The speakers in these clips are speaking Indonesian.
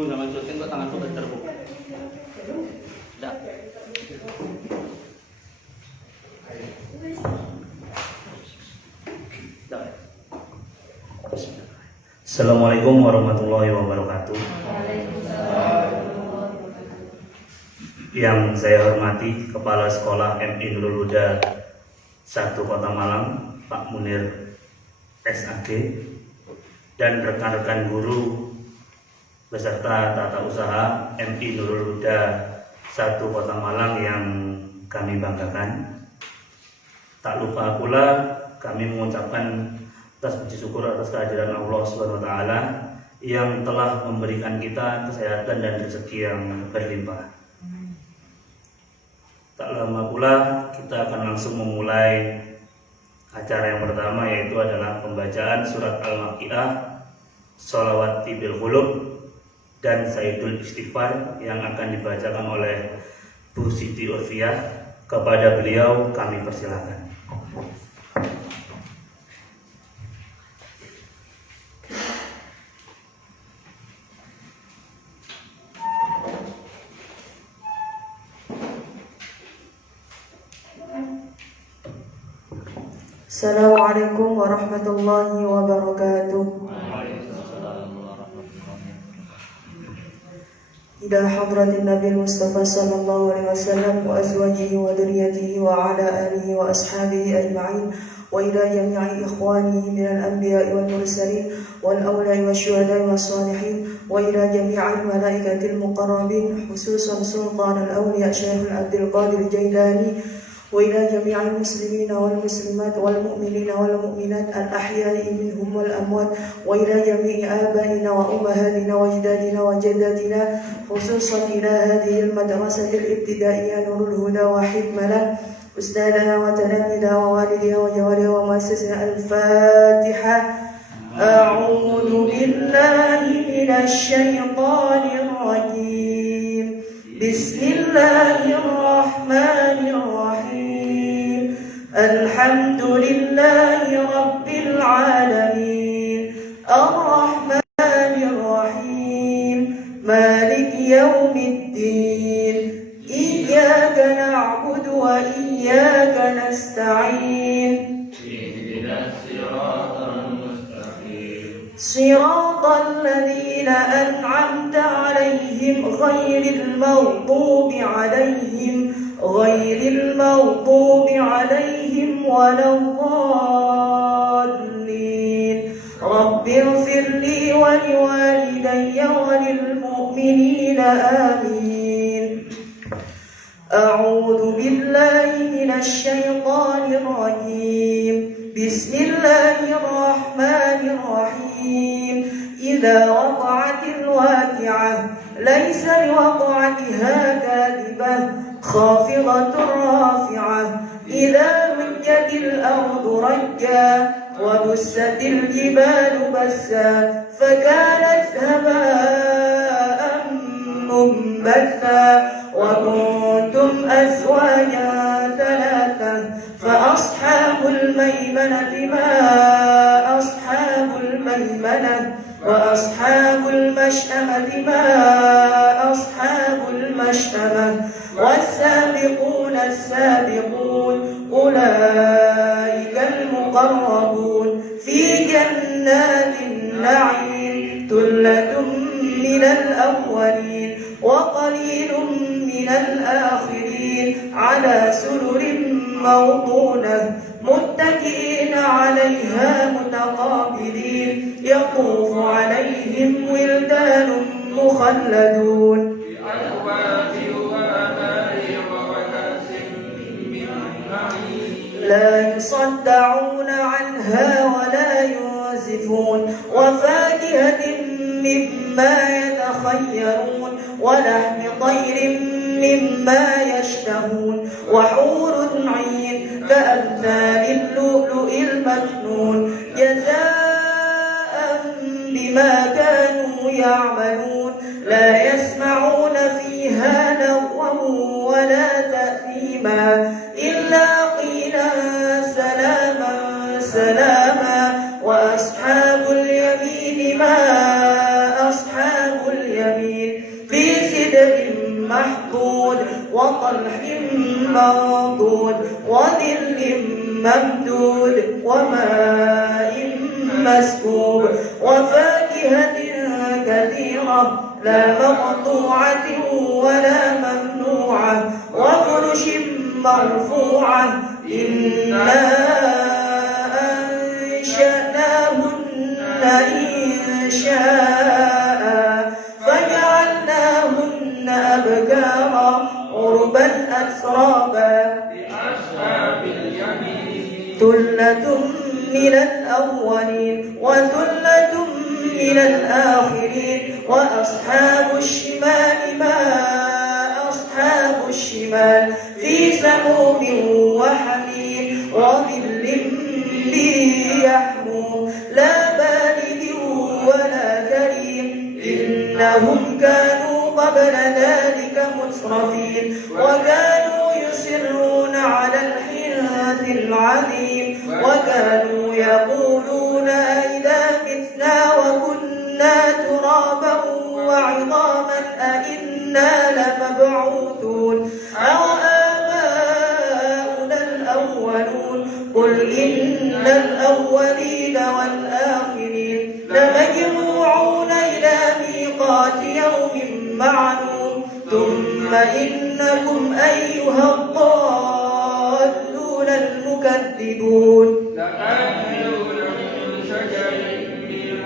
Tuh jangan syuting kok tanganku udah terbuka. Udah. Assalamualaikum warahmatullahi wabarakatuh. Yang saya hormati Kepala Sekolah MI Nurul Huda 1 Kota Malang, Pak Munir SAG, dan rekan-rekan guru beserta tata usaha MI Nurul Huda 1 Kota Malang yang kami banggakan. Tak lupa pula kami mengucapkan atas puji syukur atas kehadiran Allah Subhanahu wa taala yang telah memberikan kita kesehatan dan rezeki yang berlimpah. Tak lama pula kita akan langsung memulai acara yang pertama, yaitu adalah pembacaan surat Al-Waqiah, Sholawat Tibil Qulub dan Sayyidul Istighfar yang akan dibacakan oleh Bu Siti Urfiah. Kepada beliau kami persilakan. Assalamualaikum warahmatullahi wabarakatuh. Ila hadratin Nabi Mustafa sallallahu alaihi wasallam wa azwajihi wa dhurriyyatihi wa ala alihi wa ashabihi ajma'in wa ila jami'i ikhwanihi minal anbiya'i wal mursalin wal awliya'i wasyuhada'i wassalihin wa ila jami'il malaikatil muqarrabin khususan sultan al-awliya Syekh Abdul Qadir Jailani وإلى جميع المسلمين والمسلمات والمؤمنين والمؤمنات الأحياء منهم والأموات وإلى جميع آبائنا وأمهاتنا وأجدادنا وجداتنا خصوصا إلى هذه المدرسة الابتدائية نور الهدى وحكمنا أستاذنا وتلاميذنا ووالدنا وجوارنا ومؤسسنا. الفاتحة. أعوذ بالله من الشيطان الرجيم. بسم الله الرحمن الرحيم. الحمد لله رب العالمين الرحمن الرحيم مالك يوم الدين إياك نعبد وإياك نستعين اهدنا الصراط المستقيم صراط الذين أنعمت عليهم غير المغضوب عليهم ولا الضالين. رب اغفر لي ولوالدي وللمؤمنين آمين. أعوذ بالله من الشيطان الرجيم. بسم الله الرحمن الرحيم. إذا وقعت الواقعة ليس لوقعتها كاذبة خافضة رافعة. إذا رجت الأرض رجا وبست الجبال بسا فكانت هباء منبثا وكنتم أزواجا ثلاثا فأصحاب الميمنة ما أصحاب الميمنة وأصحاب المشأمة ما أصحاب المشأمة والسابقون السابقون أولئك المقربون في جنات النعيم ثلة من الأولين وقليل من الآخرين على سرر موضونة متكئين عليها متقابلين يطوف عليهم ولدان مخلدون لا يصدعون عنها ولا ينزفون وفاكهة مما يتخيرون ولحم طير مما يشتهون وحور عين كأمثال اللؤلؤ المكنون جزاء بما كانوا يعملون. لا يسمعون فيها لغوا ولا تأثيما إلا قيلا سلاما سلاما. وأصحاب اليمين ما أصحاب اليمين محضود وطلح منضود وظل ممدود وماء مسكوب وفاكهة كثيرة لا مقطوعة ولا ممنوعة وفرش مرفوعة إنا أنشأناهن إنشاء فجعلناهن أبكارا عربا أترابا لأصحاب اليمين ثلة من الأولين وثلة من الآخرين وأصحاب الشمال ما أصحاب الشمال في سموم وحميم وظل من يحموم لا بارد ولا كريم إنهم كانوا قبل ذلك مترفين وكانوا يصرون على الحنث العظيم وكانوا يقولون أئذا متنا وكنا ترابا وعظاما أئنا لمبعوثون أو آباؤنا الأولون قل إن الأولين والآخرين لمجموعون إلى ميقات يوم معلوم ثم إنكم أيها الضالون المكذبون لآكلون من شجر من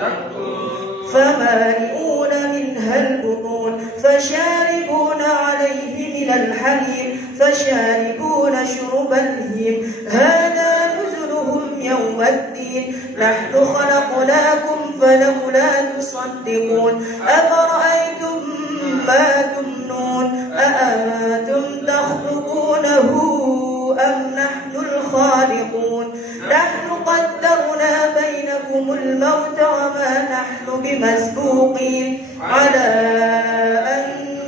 زقوم فمالئون منها البطون فشاربون عليه من الحميم فشاربون شرب الهيم هذا نزلهم يوم الدين نحن خلقناكم فلولا تصدقون أفرأيتم ما تمنون أأنتم تخلقونه أم نحن الخالقون نحن قدرنا بينكم الموت وما نحن بمسبوقين على أن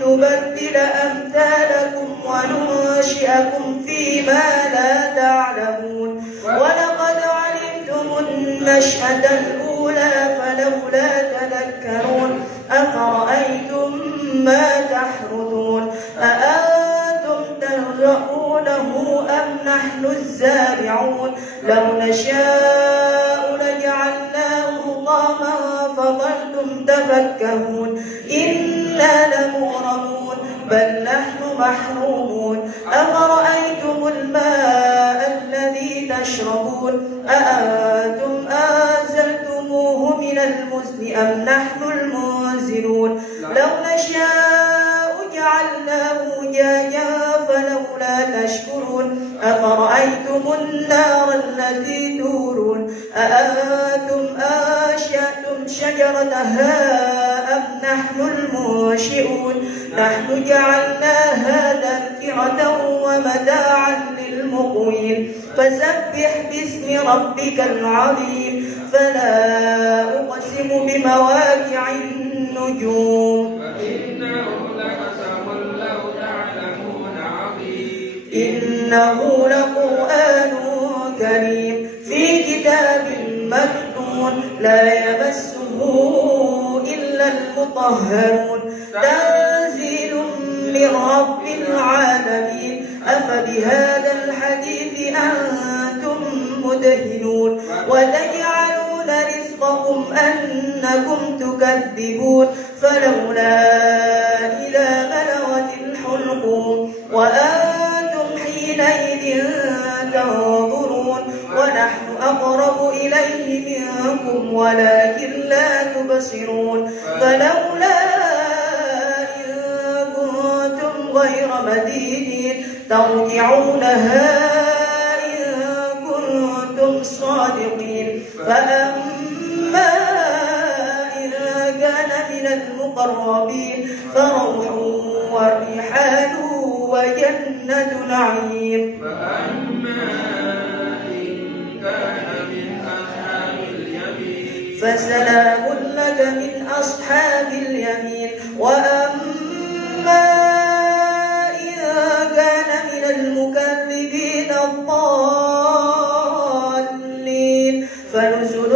نبدل أمثالكم وننشئكم فيما لا تعلمون ولقد علمتم النشأة الأولى فلولا تذكرون أفرأيتم ما تحرثون أأنتم تزرعونه أم نحن الزارعون لو نشاء لجعلناه حطاما فظلتم تفكهون إنا لمغرمون بل نحن محرومون أفرأيتم الماء الذي تشربون أأنتم أنزلتموه من المزن أم نحن المنزلون لو نشاء جعلناه أجاجا فلولا تشكرون أفرأيتم النار التي تورون أأنتم أنشأتم شجرتها أم نحن المنشئون نحن جعلناها تذكرة ومتاعا للمقوين فسبح باسم ربك العظيم فلا أقسم بمواقع النجوم وإنه لقسم لو تعلمون عظيم إنه لقرآن كريم في كتاب مكنون لا يمسه إلا المطهرون تنزيل من رب العالمين أفبهذا الحديث أنتم مدهنون وتجعلون رزقكم أنكم تكذبون فلولا إذا بلغت الحلقوم وأنتم حينئذ تنظرون ونحن أقرب إليه منكم ولكن لا تبصرون فلولا إن كنتم غير مدينين ترجعونها إن كنتم صادقين فأما إن كان من المقربين فروح وريحان وجنة نعيم فأما إن كان من أصحاب اليمين فسلام لك من أصحاب اليمين وأما إن كان من المكذبين الضالين فنزل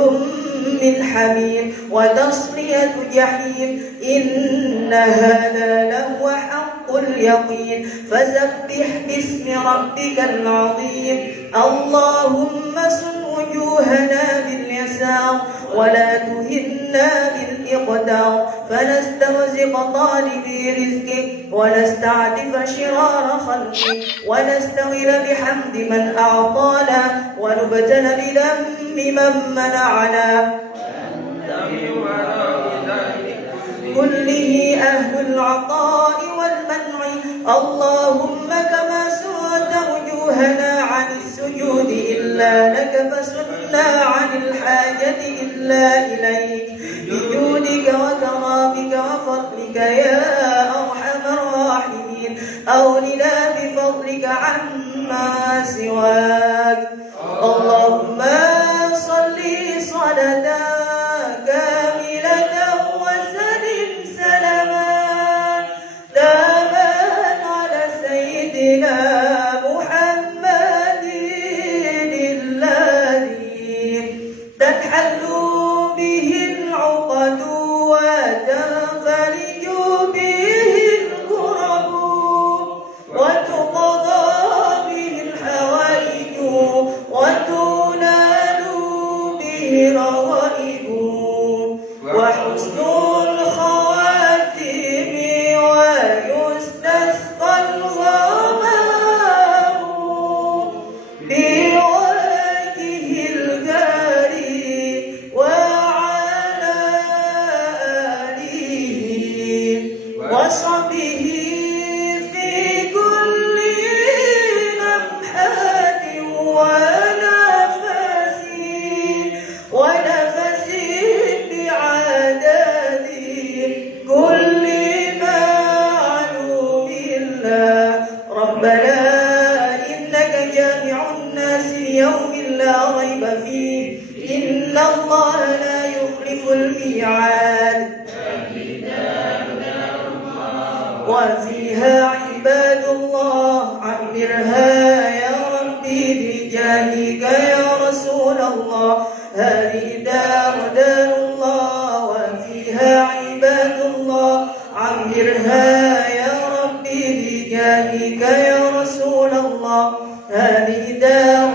من حميم وتصلية جحيم إن هذا لهو حق اليقين فسبح باسم ربك العظيم اللهم سن وجوهنا باليسار ولا تهنا بالإقدار فنسترزق طالبي رزقك ونستعطف شرار خلقك ونستغل بحمد من أعطانا ونبتل بذنب من منعنا كله أهل العطاء والمنع اللهم كما سرت وجوهنا عن السجود إلا لك فسنا عن الحاجة إلا إليك بجودك وكرامك وفضلك يا أرحم الراحمين أغننا بفضلك عما سواك اللهم صل صلاة كاملة وسلم سلاما تاما على سيدنا محمد الذي تنحل به العقد وتنفرج به الكرب وتقضى به الحوائج وتنال به الرغائب وحسن الخواتم ويستسقى الغمام بوجه الكريم وعلى آله وصحبه في كل لمحة ونفس بعدد كل معلوم الله ربنا إنك جامع الناس ليوم لا ريب فيه إن الله لا يخلف الميعاد وفيها عباد الله عمرها يا ربي بجاهك يا رسول الله هذه دار الله وفيها عباد الله عمرها يا ربي بجاهك يا رسول الله هذه دار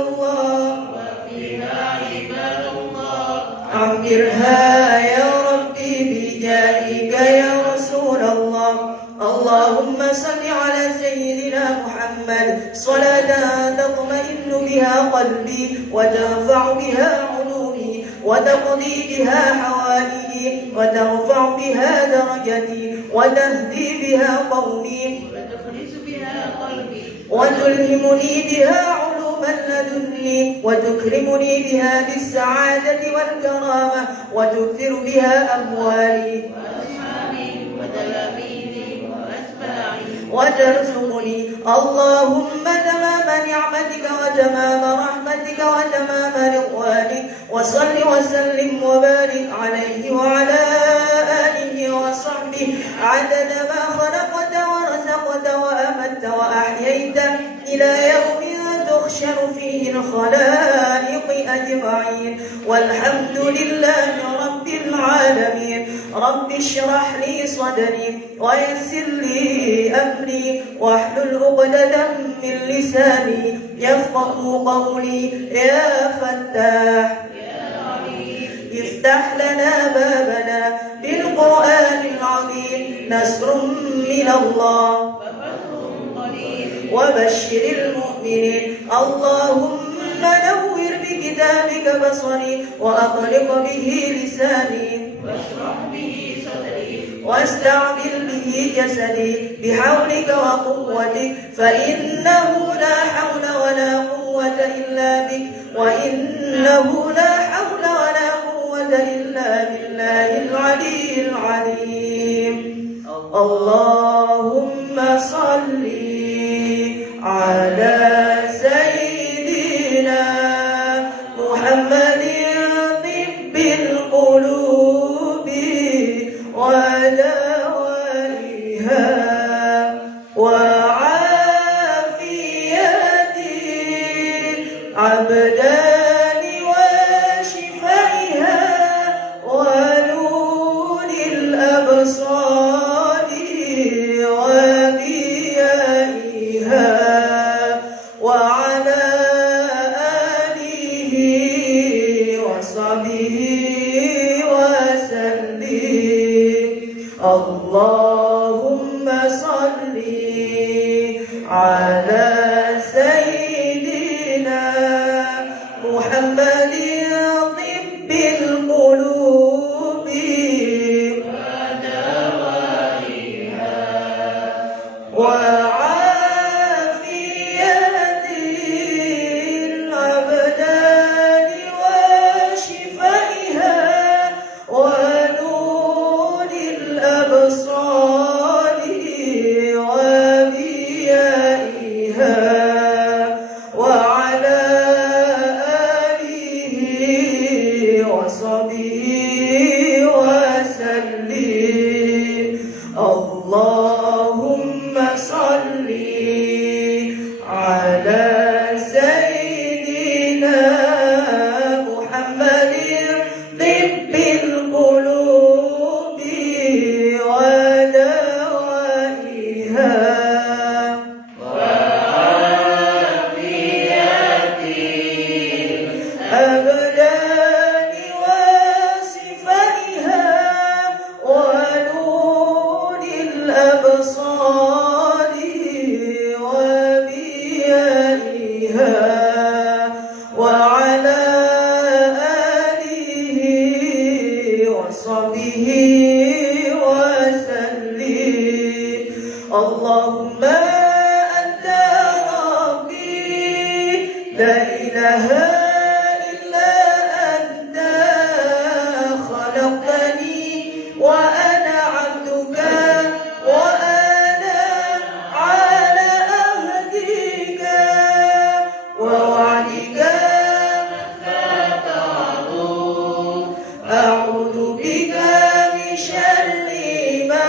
الله وفيها عباد الله عمرها يا ربي بجاهك يا رسول الله اللهم صل على سيدنا محمد صلاة تطمئن بها قلبي وترفع بها علومي وتقضي بها حوائجي وترفع بها درجتي وتهدي بها قومي وتخلص بها قلبي وتلهمني بها علوم لدني وتكرمني بها بالسعادة والكرامة وتكثر بها أموالي وأصحابي وتلاميذي وأتباعي وترزقني اللهم تمام نعمتك وتمام رحمتك وتمام رضوانك وصل وسلم وبارك عليه وعلى آله وصحبه عدد ما خلقت ورزقت وأمت وأحييت إلى يوم تخشر فيه الخلائق أجمعين والحمد لله رب العالمين رب اشرح لي صدري ويسر لي أمري واحلل عقدة من لساني يفقه قولي يا فتاح افتح لنا بابنا بالقرآن العظيم نصر من الله وبشر المؤمنين اللهم نور بكتابك بصري وأطلق به لساني واشرح به صدري واستعمل به جسدي بحولك وقوتك فإنه لا حول ولا قوة إلا بك وإنه لا حول ولا قوة إلا بالله العلي العظيم اللهم صل على سيدنا محمد طب القلوب ودوائها وعافية الأبدان وشفائها ونور الأبصار على سيدنا محمد طب القلوب وعافية الأبدان وشفائها ونور الأبصار وضيائها وعلى آله وصحبه وسلم. اللهم صل على سيدنا محمد طب القلوب ودوائها الأبدان وصفائها ونور الأبصار وضيائها وعلى آله وصحبه وسلم. اللهم أنت ربي لا إله إلا أنت خلقتني وأنا عبدك وأنا على عهدك ووعدك أعوذ بك من شر ما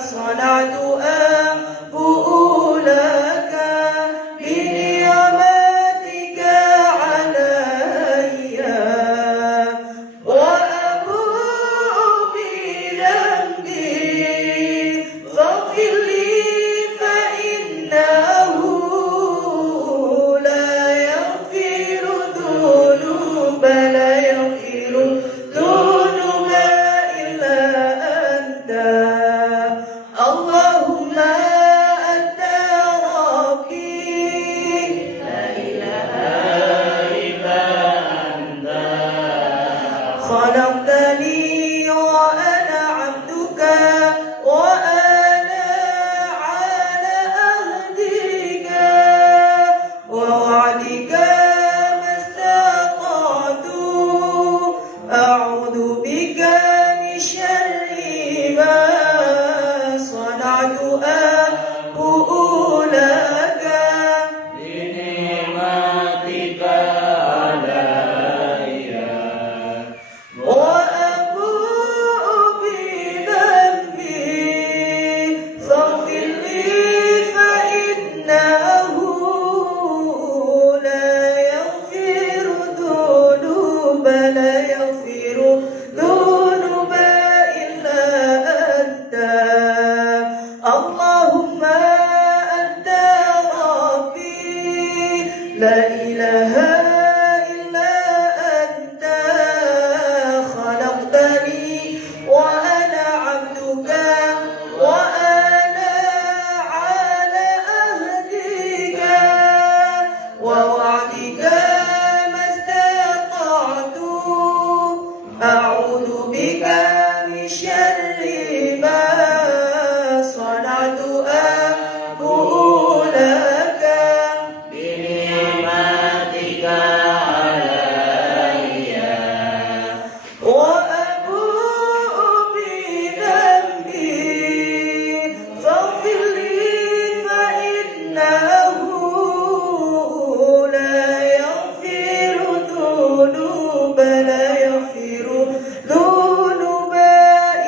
صنعت أبوء لك بنعمتك علي وأبوء بذنبي فاغفر لي فإنه لا يغفر الذنوب إلا أنت. اللهم أنت ربي لا إله إلا أنت خلقتني وأنا عبدك وأنا على عهدك ووعدك ما استطعت أعوذ بك من شر ما صنعت أبوء لك بنعمتك علي وأبوء بذنبي فاغفر لي فإنه لا يغفر الذنوب إلا أنت. اللهم أنت ربي لا إله إلا أنت خلقتني وأنا عبدك وأنا على عهدك ووعدك ما استطعت أعوذ بك من شر ما صنعت أبوء لك بنعمتك علي وأبوء بذنبي فاغفر لي فإنه لا يغفر الذنوب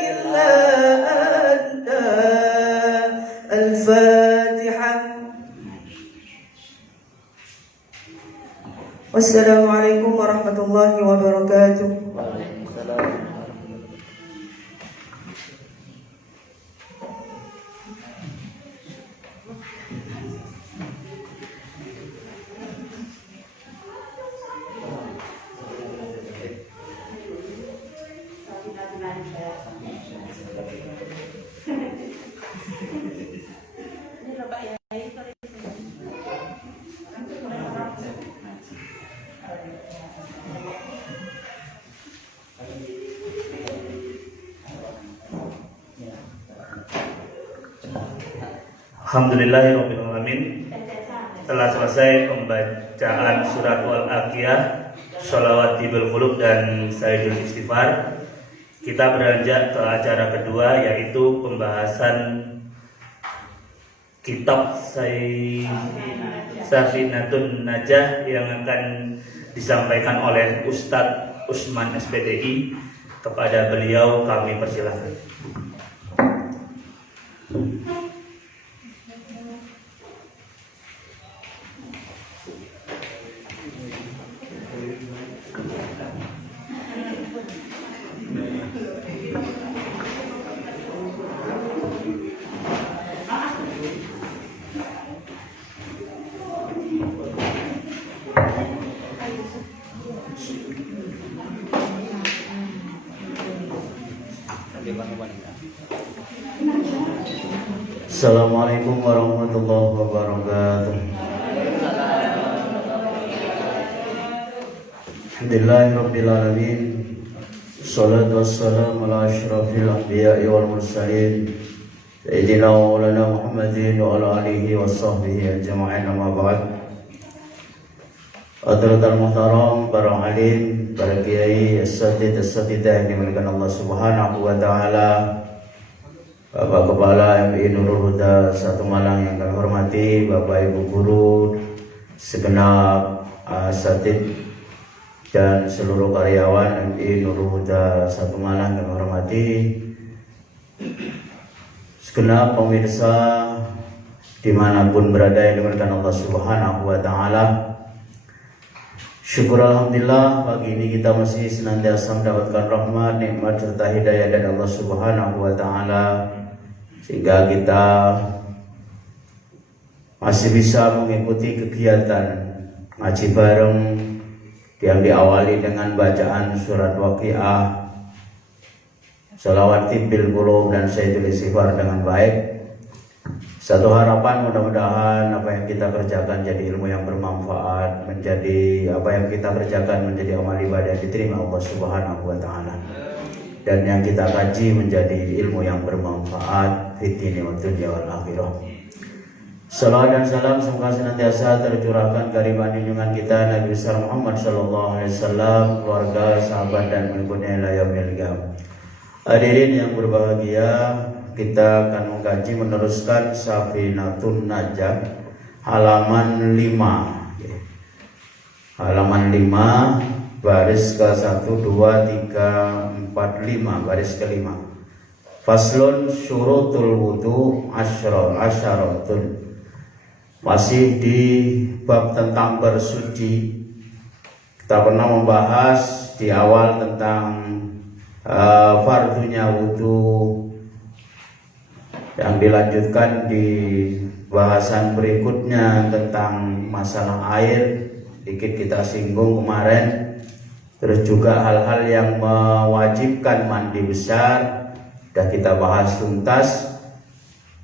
إلا أنت. الفاتحة. والسلام عليكم ورحمة الله وبركاته. Waalaikumsalam. Ini Bapak ya. Alhamdulillahirrahmanirrahim. Telah selesai pembacaan surat Wal-Aqiyah, Sholawat Tibul Qulub dan Sayyidul Istighfar. Kita beranjak ke acara kedua, yaitu pembahasan kitab Safinatun Najah yang akan disampaikan oleh Ustadz Usman SPDI. Kepada beliau kami persilahkan. Assalamualaikum warahmatullahi wabarakatuh. Alhamdulillahirabbil alamin. Shalatu wassalamu ala asyrafil anbiya'i wal mursalin sayyidina wa maulana Muhammadin wa ala alihi washabbihi ajma'in, amma ba'd. Hadirin muhtaram, para alim, para kiai, asatidah yang dimuliakan Allah Subhanahu wa taala. Bapak Kepala MI Nurul Huda Satu Malang yang kami hormati, Bapak Ibu guru, segenap asatid dan seluruh karyawan MI Nurul Huda Satu Malang yang kami hormati, segenap pemirsa dimanapun berada yang dimuliakan Allah Subhanahu wa taala. Syukur alhamdulillah, pagi ini kita masih senantiasa mendapatkan rahmat, nikmat serta hidayah dari Allah Subhanahu wa taala, sehingga kita masih bisa mengikuti kegiatan ngaji bareng yang diawali dengan bacaan surat Waqiah, Sholawat Tibul Qulub dan Sayyidul Istighfar dengan baik. Satu harapan, mudah-mudahan apa yang kita kerjakan jadi ilmu yang bermanfaat, menjadi apa yang kita kerjakan menjadi amal ibadah diterima Allah Subhanahu wa taala, dan yang kita kaji menjadi ilmu yang bermanfaat fid dini wad dunya wal akhirah. Salawat dan salam semoga senantiasa tercurahkan kariman junjungan kita Nabi besar Muhammad sallallahu alaihi wasallam, keluarga, sahabat dan pengikutnya ila yaumil qiyamah. Hadirin yang berbahagia, kita akan mengkaji meneruskan Safinatun Najah halaman 5. Halaman 5 baris ke 1 2 3 4 5, baris ke-5. Faslun syurutul wudu asyaratun. Masih di bab tentang bersuci. Kita pernah membahas di awal tentang fardunya wudu. Yang dilanjutkan di bahasan berikutnya tentang masalah air, sedikit kita singgung kemarin. Terus juga hal-hal yang mewajibkan mandi besar sudah kita bahas tuntas.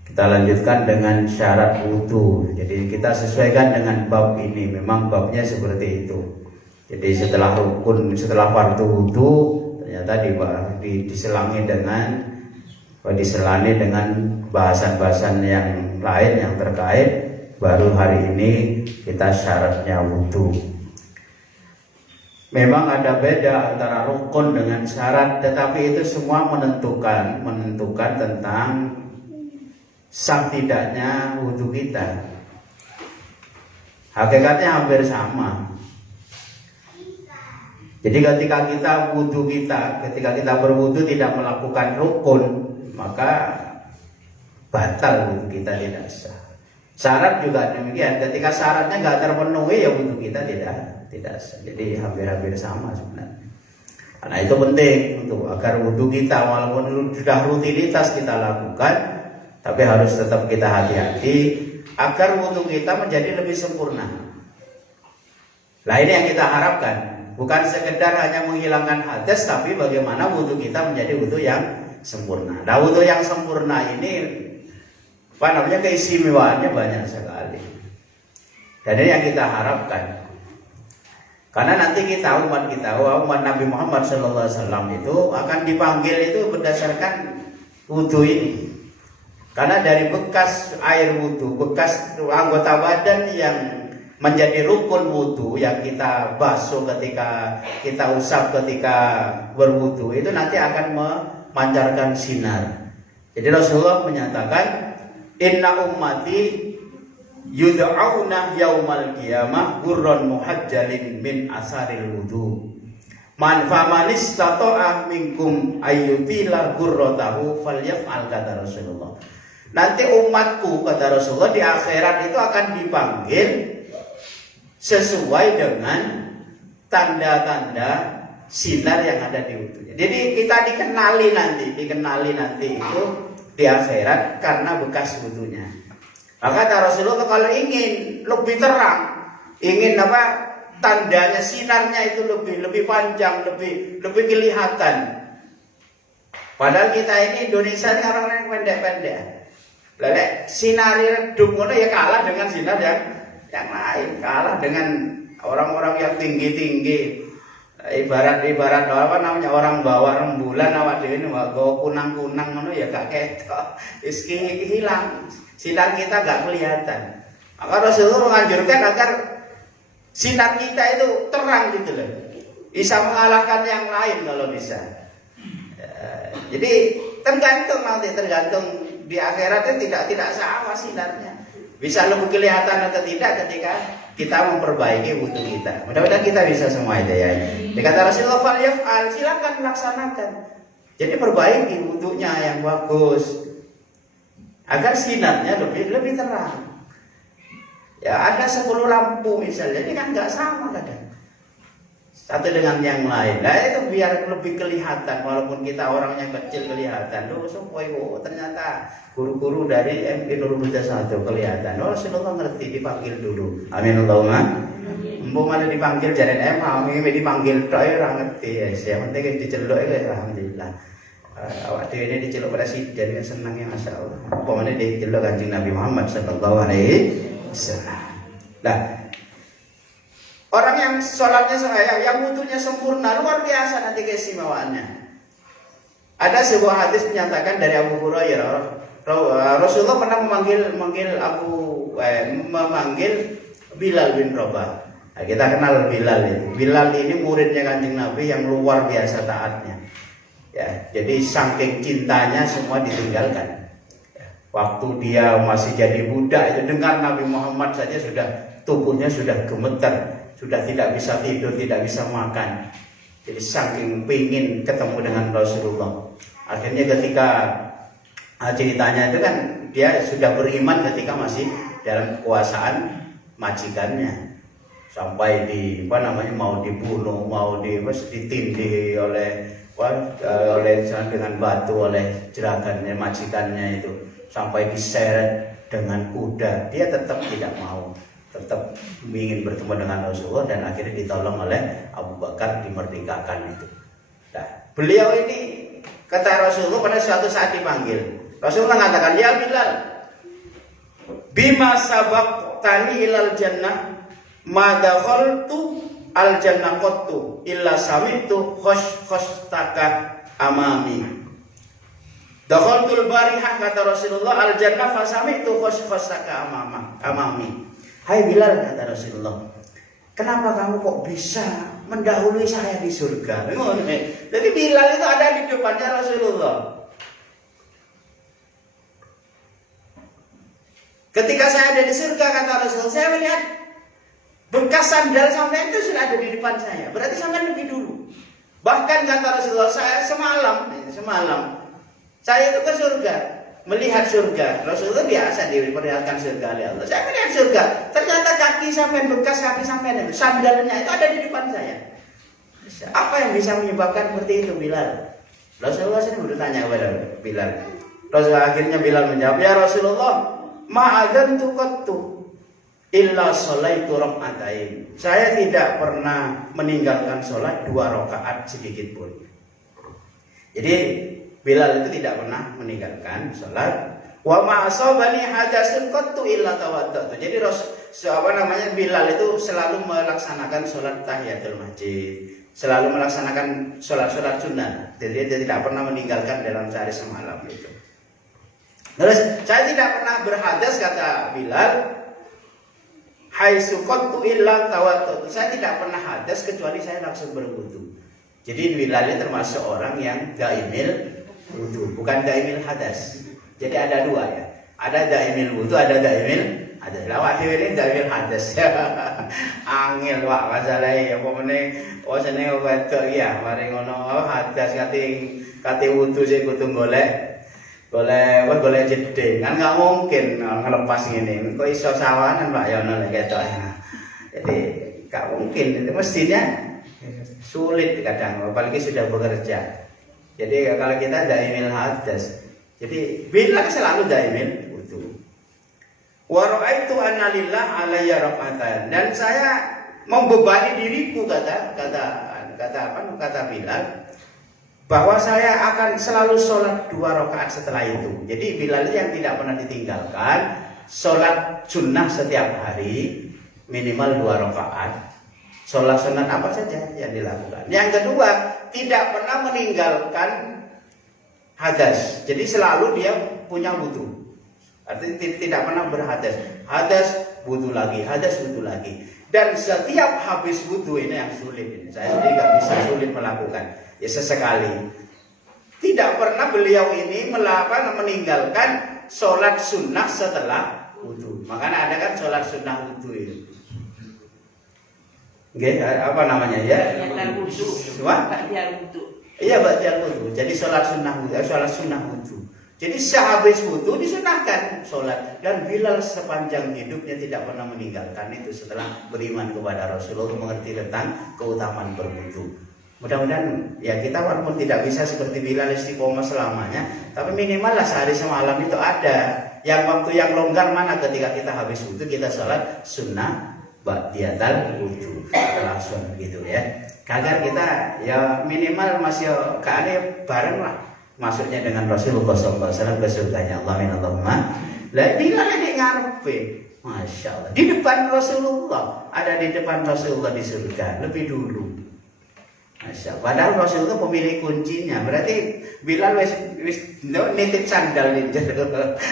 Kita lanjutkan dengan syarat wudu. Jadi kita sesuaikan dengan bab ini, memang babnya seperti itu. Jadi setelah rukun, setelah fardu wudu, ternyata diselani dengan bahasan-bahasan yang lain yang terkait. Baru hari ini kita syaratnya wudu. Memang ada beda antara rukun dengan syarat, tetapi itu semua menentukan tentang sah tidaknya wudu kita. Hakikatnya hampir sama. Jadi ketika kita berwudu tidak melakukan rukun, maka batal wudu kita, tidak sah. Syarat juga demikian, ketika syaratnya nggak terpenuhi ya wudu kita tidak sah. Jadi hampir-hampir sama sebenarnya. Karena itu penting untuk agar wudu kita walaupun sudah rutinitas kita lakukan, tapi harus tetap kita hati-hati agar wudu kita menjadi lebih sempurna. Nah ini yang kita harapkan, bukan sekedar hanya menghilangkan hadas, tapi bagaimana wudu kita menjadi wudu yang sempurna. Nah wudu yang sempurna ini keistimewaannya banyak sekali. Dan ini yang kita harapkan. Karena nanti umat Nabi Muhammad SAW itu akan dipanggil itu berdasarkan wudu ini. Karena dari bekas air wudhu, bekas anggota badan yang menjadi rukun wudhu yang kita basuh ketika kita usap ketika berwudhu itu nanti akan memancarkan sinar. Jadi Rasulullah menyatakan, inna ummati yud'auna yaumal qiyamah gurran muhajjalin min asaril wudhu. Man famanis tato'ah minkum ayyutila gurrotahu falyaf'al, kata Rasulullah. Nanti umatku, kata Rasulullah, di akhirat itu akan dipanggil sesuai dengan tanda-tanda sinar yang ada di wudhunya. Jadi kita dikenali nanti itu di akhirat karena bekas wudhunya. Maka kata Rasulullah, kalau ingin lebih terang, ingin tandanya, sinarnya itu lebih panjang, lebih kelihatan. Padahal kita ini Indonesia ini orang-orang yang pendek-pendek. Lelek sinari redup ngono ya kalah dengan sinar yang lain, kalah dengan orang-orang yang tinggi-tinggi. Ibarat apa namanya, orang bawa rembulan awak dhewe bawa kunang-kunang ngono ya gak ketok. Wis hilang. Sinar kita gak kelihatan. Maka Rasulullah menganjurkan agar sinar kita itu terang gitu loh. Bisa mengalahkan yang lain kalau bisa. Jadi tergantung di akhirat itu tidak sama sinarnya. Bisa lebih kelihatan atau tidak ketika kita memperbaiki wudhu kita. Mudah-mudahan kita bisa semua itu ya. Dikata Rasulullah, falyaf'al, silakan laksanakan. Jadi perbaiki wudhunya yang bagus agar sinarnya lebih terang. Ya ada 10 lampu misalnya, ini kan nggak sama kadang satu dengan yang lain. Nah itu biar lebih kelihatan, walaupun kita orangnya kecil kelihatan. Loh, ternyata guru-guru dari MI Nurul Huda 1 kelihatan. Oh, Rasulullah ngerti, dipanggil dulu. Amin Allahumma. Mbok mana dipanggil jalan ini dipanggil tok ora ngerti ya. Yang penting diceluk ya alhamdulillah. Awak dhewe ini diceluk presiden kan senang ya masyaallah. Apa mana diceluk Kanjeng Nabi Muhammad sallallahu alaihi wasallam. Nah, orang yang sholatnya yang wudhunya sempurna luar biasa nanti keistimewaannya. Ada sebuah hadis menyatakan dari Abu Hurairah, Rasulullah pernah memanggil Bilal bin Rabah. Nah, kita kenal Bilal ini. Bilal ini muridnya Kanjeng Nabi yang luar biasa taatnya. Ya, jadi saking cintanya semua ditinggalkan. Ya, waktu dia masih jadi budak itu dengar Nabi Muhammad saja tubuhnya sudah gemeter. Sudah tidak bisa tidur, tidak bisa makan. Jadi saking pingin ketemu dengan Rasulullah. Akhirnya ketika ceritanya itu kan dia sudah beriman ketika masih dalam kekuasaan majikannya. Sampai mau dibunuh, mau ditindih oleh dengan batu oleh jeragannya majikannya itu. Sampai diseret dengan kuda. Dia tetap tidak mau. Tetap ingin bertemu dengan Rasulullah dan akhirnya ditolong oleh Abu Bakar dimerdekakan itu. Nah, beliau ini kata Rasulullah pada suatu saat dipanggil. Rasulullah mengatakan, ya Bilal, bima sabaqtani ilal jannah ma dakhaltu al jannah qattu illa samitu khoshtaka amami. Dakhaltul barihah, kata Rasulullah, al jannah fa samitu khoshtaka amami. Hai Bilal, kata Rasulullah, kenapa kamu kok bisa mendahului saya di surga? Jadi Bilal itu ada di depannya Rasulullah. Ketika saya ada di surga, kata Rasulullah, saya melihat bekas sandal sampai itu sudah ada di depan saya. Berarti sampai lebih dulu. Bahkan kata Rasulullah, saya semalam saya itu ke surga, melihat surga. Rasulullah biasa diperlihatkan surga oleh Allah. Saya melihat surga, ternyata bekas kaki sampai sandalnya itu ada di depan saya. Apa yang bisa menyebabkan seperti itu, Bilal? Rasulullah sendiri bertanya kepada Bilal. Rasulullah akhirnya Bilal menjawab, ya Rasulullah, ma'adzantu qattu illa sholaitu rak'atain. Saya tidak pernah meninggalkan sholat 2 rakaat sedikit pun. Jadi Bilal itu tidak pernah meninggalkan sholat. Wa ma asabani hadasun qattu illa tawaddatu. Jadi Bilal itu selalu melaksanakan sholat tahiyatul masjid, selalu melaksanakan sholat sunnah. Jadi dia tidak pernah meninggalkan dalam sehari semalam itu. Terus saya tidak pernah berhadas kata Bilal. Hai suqattu illa tawattut. Saya tidak pernah hadas kecuali saya langsung berwudu. Jadi Bilal ini termasuk orang yang daimil wudu, bukan daimil hadas. Jadi ada dua ya. Ada daimil wudu, ada daimil hadas. Lawak dhewe ini daimil hadas. Angel Pak masalahnya apa meneh wasane wedok ya mari ngono hadas kate wudu sing kudu golek jeding kan nggak mungkin ngelepas gini kok iso sawanan Pak Yono lek ketok. Jadi nggak mungkin, itu mestinya sulit kadang apalagi sudah bekerja. Jadi kalau kita daimil hadas, jadi bilang selalu daimil wudu. Wa ra'aitu anna lillah alayya raqatan, dan saya membebani diriku kata Bilal bahwa saya akan selalu sholat 2 rakaat setelah itu. Jadi Bilal yang tidak pernah ditinggalkan sholat sunnah setiap hari minimal 2 rakaat. Sholat sunat apa saja yang dilakukan. Yang kedua, tidak pernah meninggalkan hadas. Jadi selalu dia punya wudu. Artinya tidak pernah berhadas. Hadas wudu lagi, hadas wudu lagi. Dan setiap habis wudu ini yang sulit ini. Saya sendiri nggak bisa sulit melakukan. Ya sesekali. Tidak pernah beliau ini meninggalkan sholat sunnah setelah wudu. Makanya ada kan sholat sunnah wudu itu. Apa namanya ya? Ba'diyal wudu. Iya, ba'diyal wudu. Jadi sholat sunnah wudu. Jadi sehabis wudu disunahkan sholat. Dan Bilal sepanjang hidupnya tidak pernah meninggalkan itu setelah beriman kepada Rasulullah, mengerti tentang keutamaan berwudu. Mudah-mudahan ya kita walaupun tidak bisa seperti Bilal istiqomah selamanya, tapi minimal lah sehari semalam itu ada. Yang waktu yang longgar mana ketika kita habis wudu kita sholat sunnah ba'diyal wudu langsung gitu ya. Agar kita ya minimal masih keane bareng lah masuknya dengan Rasulullah SAW ke surganya Allah minallahumma. Lah Bilal di ngarepe, masya Allah, di depan Rasulullah, ada di depan Rasulullah di surga lebih dulu. Masya Allah. Padahal Rasulullah pemilik kuncinya. Berarti Bilal wis nitip sandal di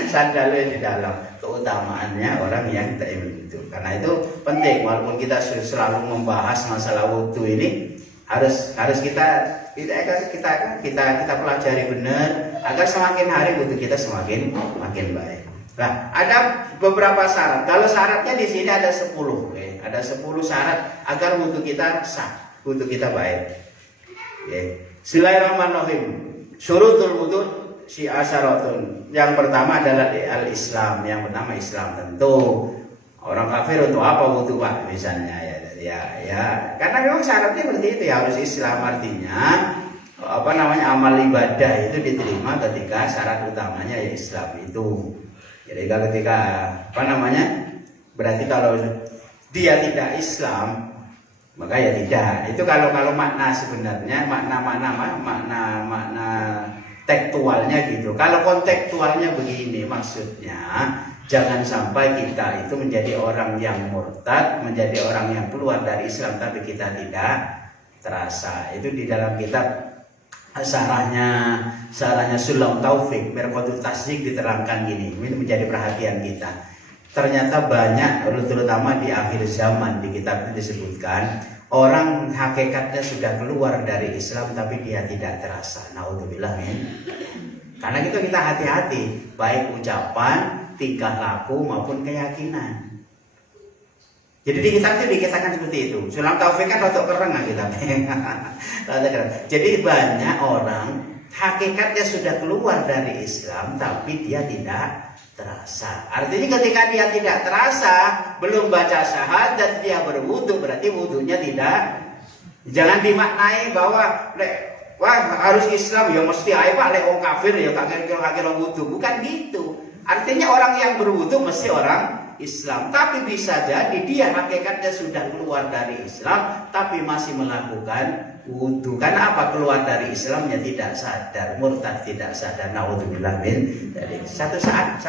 sandalnya di dalam. Keutamaannya orang yang taimim itu. Karena itu penting walaupun kita selalu membahas masalah wudu ini harus kita pelajari benar agar semakin hari wudu kita semakin baik. Nah, ada beberapa syarat. Kalau syaratnya di sini ada 10, ada 10 syarat agar wudu kita sah, wudu kita baik. Bismillahirrahmanirrahim. Syurutul wudu asyaratun. Yang pertama adalah al-Islam. Yang pertama Islam. Tentu orang kafir untuk apa wudu Pak misalnya ya. Karena memang syaratnya seperti itu ya, harus Islam. Artinya amal ibadah itu diterima ketika syarat utamanya ya Islam itu. Jadi ketika berarti kalau dia tidak Islam maka ya tidak. Itu kalau makna sebenarnya makna tekstualnya gitu. Kalau kontekstualnya begini maksudnya, jangan sampai kita itu menjadi orang yang murtad, menjadi orang yang keluar dari Islam tapi kita tidak terasa. Itu di dalam kitab sarahnya Sulam Taufik Merqatul Tasdik diterangkan gini. Ini menjadi perhatian kita. Ternyata banyak, terutama di akhir zaman di kitab itu disebutkan orang hakikatnya sudah keluar dari Islam tapi dia tidak terasa. Naudzubillah min. Karena kita hati-hati baik ucapan, tingkah laku maupun keyakinan. Jadi di kitab itu dikatakan seperti itu. Sulam Taufik kan rotok keren lah kitabnya. Jadi banyak orang hakikatnya sudah keluar dari Islam tapi dia tidak terasa. Artinya ketika dia tidak terasa, belum baca syahadat, dia berwudu, berarti wudunya tidak. Jangan dimaknai bahwa harus Islam ya mesti ae Pak, lek wong kafir ya gak kira-kira wudu. Bukan gitu. Artinya orang yang berwudu mesti orang Islam, tapi bisa jadi dia hakikatnya sudah keluar dari Islam tapi masih melakukan wudu. Karena apa? Keluar dari Islamnya tidak sadar, murtad tidak sadar. Naudzubillah min. Jadi satu saat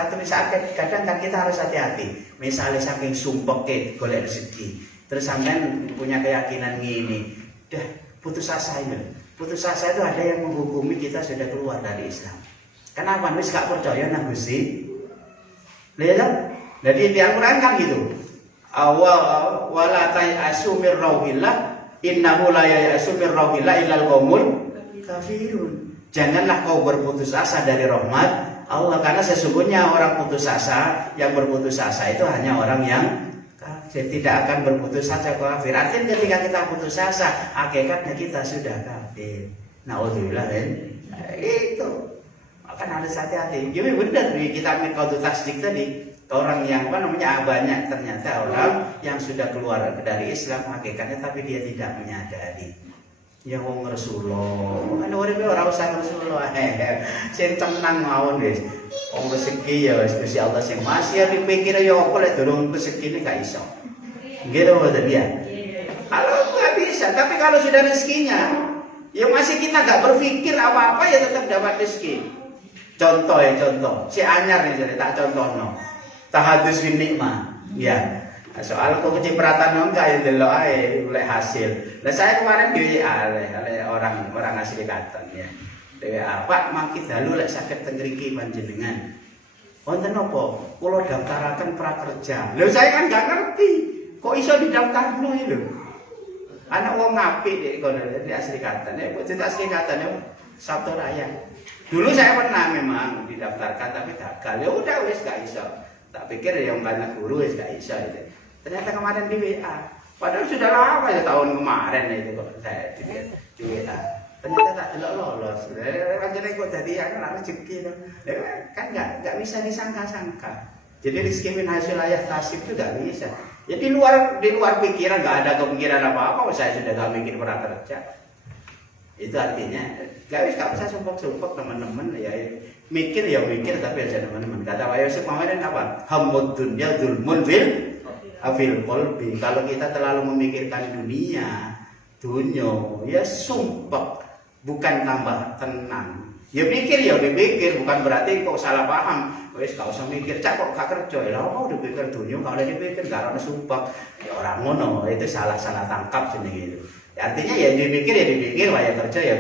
kadang kan kita harus hati-hati. Misalnya saking sumpek golek rezeki, terus sampean punya keyakinan gini, dah putus asa itu. Putus asa itu ada yang menghukumi kita sudah keluar dari Islam. Kenapa wis gak percaya nang Gusti? Lihat kan? Jadi di Al-Qur'an kan gitu. Wala ta'asu mir rauhillah innahu la ya'asu mir rauhillah illal qaumul kafirun. Janganlah kau berputus asa dari rahmat Allah, karena sesungguhnya orang putus asa, yang berputus asa itu hanya orang yang kafir, tidak akan berputus asa kafir. Artinya ketika kita putus asa, hakikatnya kita sudah kafir. Naudzubillah itu. Maka harus hati-hati. Jadi benar kita mikau tasdik tadi, orang yang banyak ternyata orang yang sudah keluar dari Islam hakikatnya tapi dia tidak menyadari. Ya wong Rasulullah, kan ora usah Rasulullah. Sing tenang mawon wis. Wong rezeki ya wis Gusti Allah sing masih dipikir ya apa lek durung rezekine gak iso. Gitu betul ya. Kalau nggak bisa, tapi kalau sudah rezekinya, ya masih kita gak berpikir apa-apa ya tetap dapat rezeki. Contoh, si anyar nih jadi tak contohno. Tahadus bin nikmah. Ya. Soal kecipratan enggak ya delok ae oleh hasil. Nah saya kemarin di WA oleh orang asli Klaten ya. Di WA, Pak mangki dalu lek saged teng mriki panjenengan. Wonten napa? Kula daftaraken prakerja. Lho saya kan enggak ngerti. Kok iso didaftarno iki lho. Anak wong apik nek kono di asli Klaten. Nek kok cerita asli Klaten ya Sabtu Raya. Dulu saya pernah memang didaftarkan tapi gagal. Ya udah wis gak iso. Tak pikir yang banyak guru wis gak iso itu. Ternyata kemarin di WA, padahal sudah lama ya tahun kemarin itu kok saya di WA. Ternyata tak delok lolos. Rasane kok dadi ana rezeki to. Kan enggak bisa disangka-sangka. Jadi rezeki min hasil ayat tasib itu enggak bisa. Ya di luar pikiran, enggak ada kepikiran apa-apa, saya sudah enggak mikir prakerja. Itu artinya enggak bisa sumpuk-sumpuk teman-teman ya. Mikir tapi aja teman-teman. Kata Pak Yusuf kemarin apa? Hammud dunya dzulmun fil qalbi. Kalau kita terlalu memikirkan dunia ya sumpek, bukan tambah tenang. Ya dipikir bukan berarti kok salah paham. Wis gak usah mikir, cak kok gak kerja. Lah kok udah pikir dunia kalau dipikir gak ono sumpek. Ya orang ngono, itu salah tangkap jenenge itu. Artinya ya dipikir, waya kerja,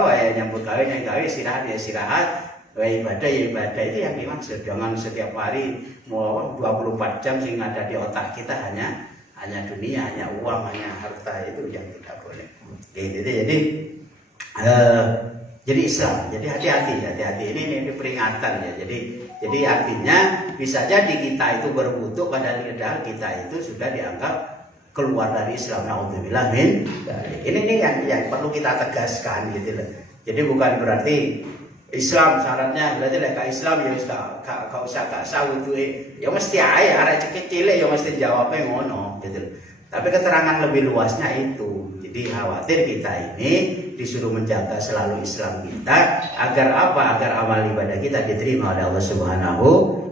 waya nyambut gawe, istirahat. Ibadah itu yang dimaksud. Jangan setiap hari mau 24 jam sing ada di otak kita hanya dunia, hanya uang, hanya harta, itu yang tidak boleh. Jadi Islam. Jadi hati-hati. Ini peringatan ya. Jadi artinya bisa jadi kita itu berbutuh padahal kita itu sudah dianggap keluar dari Islam. Naudzubillah min. Ini yang perlu kita tegaskan gitu loh. Jadi bukan berarti Islam syaratnya berarti lek Islam ya wis gak usah wuduhe. Ya mesti ae arek kecil ya mesti jawabnya ngono gitu. Tapi keterangan lebih luasnya itu. Jadi khawatir kita ini disuruh menjaga selalu Islam kita agar apa? Agar amal ibadah kita diterima oleh Allah Subhanahu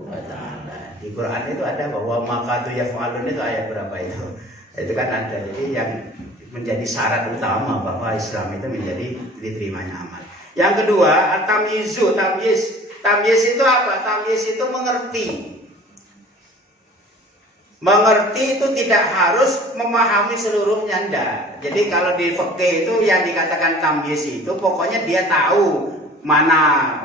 wa taala. Di Quran itu ada bahwa maqatu yaf'alun itu ayat berapa itu? Itu kan ada. Jadi yang menjadi syarat utama bahwa Islam itu menjadi diterimanya amal. Yang kedua, tamyiz itu apa? Tamyiz itu mengerti. Mengerti itu tidak harus memahami seluruhnya, enggak. Jadi kalau di fikih itu yang dikatakan tamyiz itu pokoknya dia tahu mana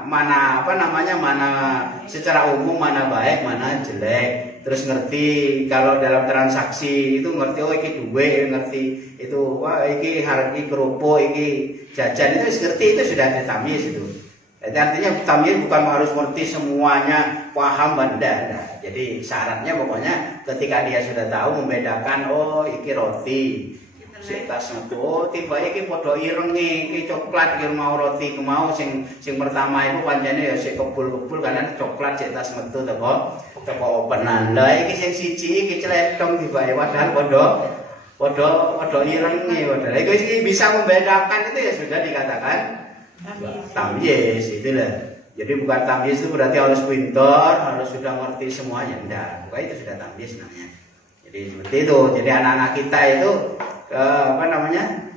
secara umum mana baik, mana jelek. Terus ngerti kalau dalam transaksi itu ngerti iki duwe, ngerti itu iki harga kerupuk, iki jajan itu ngerti, itu sudah ada tamyiz itu. Jadi artinya tamyiz bukan harus ngerti semuanya, paham benda. Jadi syaratnya pokoknya ketika dia sudah tahu membedakan iki roti, setas metu, tiba iki padha irenge, iki coklat iki mau roti mau sing pertama itu pancene ya sik kebul-kebul karena coklat setas metu teko openan. Lah iki sing siji iki cletong tibae padahal padha irenge padahal. Iki bisa membedakan itu ya sudah dikatakan tamyiz itulah. Jadi bukan tamyiz itu berarti harus pintar, harus sudah ngerti semuanya. Enggak, bukan itu sudah tamyiz namanya. Jadi seperti itu. Jadi anak-anak kita itu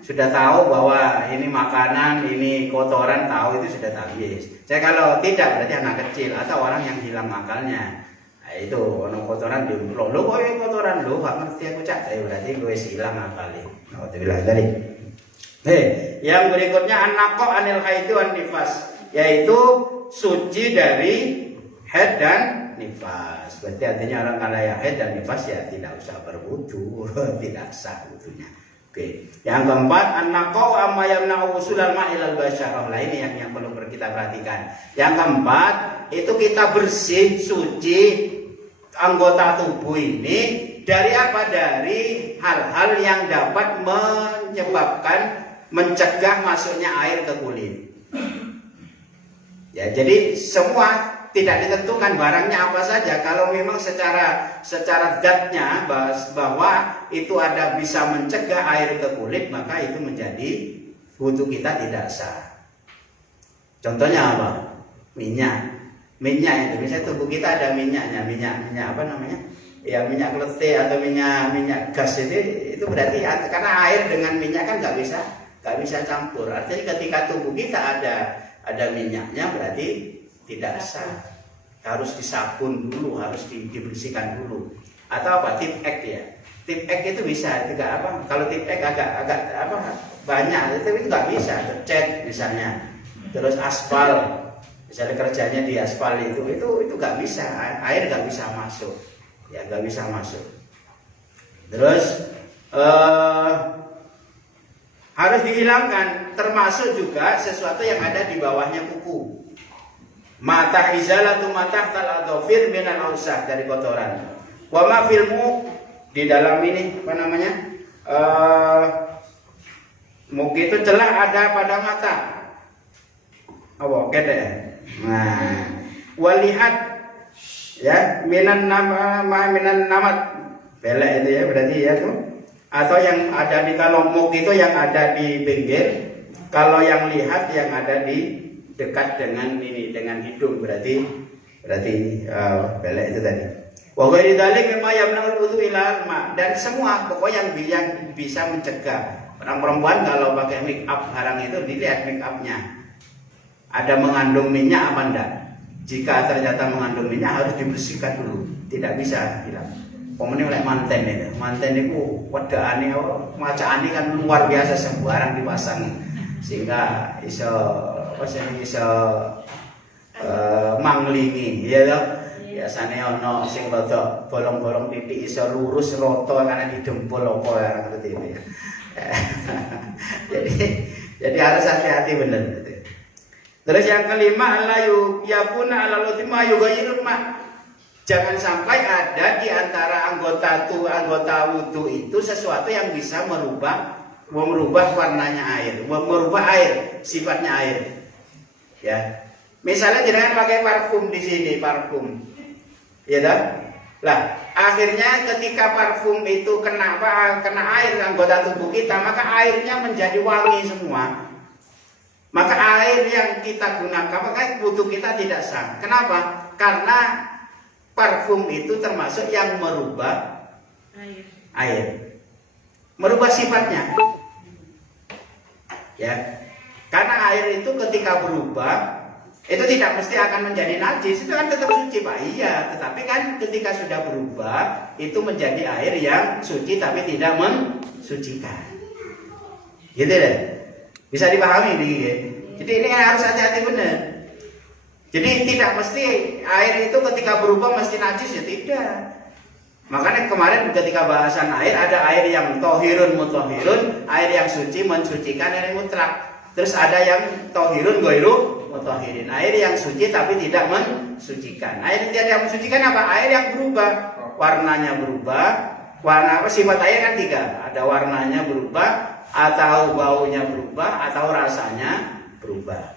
sudah tahu bahwa ini makanan, ini kotoran, tahu itu sudah tamyiz. Saya kalau tidak berarti anak kecil atau orang yang hilang akalnya. Nah, itu ono kotoran di lo kok ini kotoran lo gak ngerti aku cak. Berarti gue hilang akalnya. Nah, itu bilang tadi. Yang berikutnya an-naqo anil haid wan nifas. yaitu suci dari haid dan nifas. Berarti artinya orang kalau yang haid dan nifas ya tidak usah berwudu, tidak sah wudunya. Oke. Yang keempat, an-naqau amma yamna'u usulal ma'ilal basyarah. Nah, ini yang perlu kita perhatikan. Yang keempat, itu kita bersih, suci anggota tubuh ini dari apa? Dari hal-hal yang dapat mencegah masuknya air ke kulit. Ya, jadi semua tidak ditentukan barangnya apa saja. Kalau memang secara zatnya bahwa itu ada bisa mencegah air ke kulit, maka itu menjadi wudu kita tidak sah. Contohnya apa? Minyak itu, misalnya tubuh kita ada minyaknya, minyak apa namanya? Ya minyak kelete atau minyak gas itu berarti karena air dengan minyak kan nggak bisa campur. Artinya ketika tubuh kita ada minyaknya berarti tidak sah, harus disabun dulu, harus dibersihkan dulu. Atau apa? Tip X ya. Tip X itu bisa juga apa? Kalau tip X agak apa banyak, itu nggak bisa. Cat misalnya, terus aspal, misalnya kerjanya di aspal itu nggak bisa, air nggak bisa masuk, ya nggak bisa masuk. Terus harus dihilangkan, termasuk juga sesuatu yang ada di bawahnya kuku. Mata izalatu mata taladofir minal ausah, dari kotoran. Wa ma filmu, di dalam ini apa namanya? Muk itu celah ada pada mata. Oh, oke deh. Nah, walihat ya minan namat. Belek itu ya berarti ya tuh. Atau yang ada di, kalau muk itu yang ada di pinggir, kalau yang lihat yang ada di dekat dengan ini, dengan hidung, berarti belek itu tadi. Wa ghairi dzalik mimma yamna'ul wudu ila ma, dan semua pokoknya yang bisa mencegah. Orang perempuan kalau pakai make up barang itu dilihat make upnya ada mengandung minyak apa enggak. Jika ternyata mengandung minyak harus dibersihkan dulu, tidak bisa hilang. Pemene oleh manten itu wedane macane kan luar biasa, sembarang dipasang sehingga iso manglingi ya toh. Biasane ana sing rada bolong-bolong titik iso lurus rata karena didempul apa ya ngerti ini. Jadi harus hati-hati bener. Terus yang kelima, la yakuna ala lutima yughayyirul ma. Jangan sampai ada di antara anggota wudu itu sesuatu yang bisa merubah warnanya air, merubah air, sifatnya air. Ya. Misalnya jangan pakai parfum di sini, parfum. Ya dah. Lah, akhirnya ketika parfum itu kena air anggota tubuh kita, maka airnya menjadi wangi semua. Maka air yang kita gunakan, maka wudu kita tidak sah. Kenapa? Karena parfum itu termasuk yang merubah air. Merubah sifatnya. Ya. Karena air itu ketika berubah, itu tidak mesti akan menjadi najis, itu kan tetap suci, Pak. Iya, tetapi kan ketika sudah berubah, itu menjadi air yang suci tapi tidak mensucikan. Gitu deh. Bisa dipahami begini. Jadi ini harus hati-hati benar. Jadi tidak mesti air itu ketika berubah mesti najis, ya tidak. Makanya kemarin ketika bahasan air, ada air yang tohirun mutahhirun, air yang suci mensucikan, air mutlak. Terus ada yang tohirun ghairu mutahhirin, air yang suci tapi tidak mensucikan. Air yang tidak mensucikan apa? Air yang berubah, warnanya berubah. Warna apa? Sifat air kan tiga. Ada warnanya berubah, atau baunya berubah, atau rasanya berubah.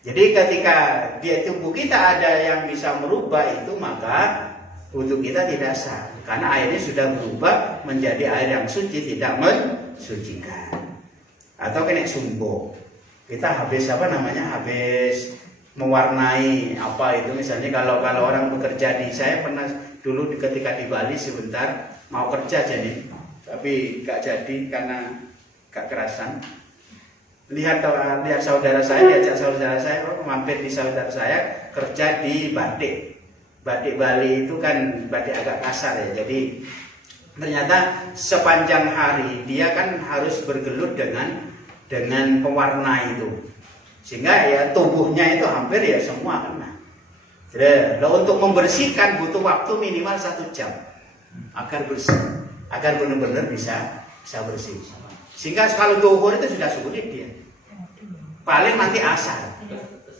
Jadi ketika di tubuh kita ada yang bisa merubah itu, maka wudu kita tidak sah. Karena airnya sudah berubah menjadi air yang suci, tidak mensucikan. Atau kena sumbo, kita habis habis mewarnai apa itu, misalnya kalau orang bekerja saya pernah dulu ketika di Bali sebentar mau kerja jadi, tapi gak jadi karena gak kerasan. Lihat saudara saya, diajak saudara saya mampir di saudara saya kerja di batik Bali itu kan batik agak kasar ya, jadi ternyata sepanjang hari dia kan harus bergelut dengan pewarna itu. Sehingga ya tubuhnya itu hampir ya semua kena. Jadi untuk membersihkan butuh waktu minimal 1 jam agar bersih, agar benar-benar bisa bersih. Sehingga kalau duhur itu sudah sulit dia. Paling nanti asar.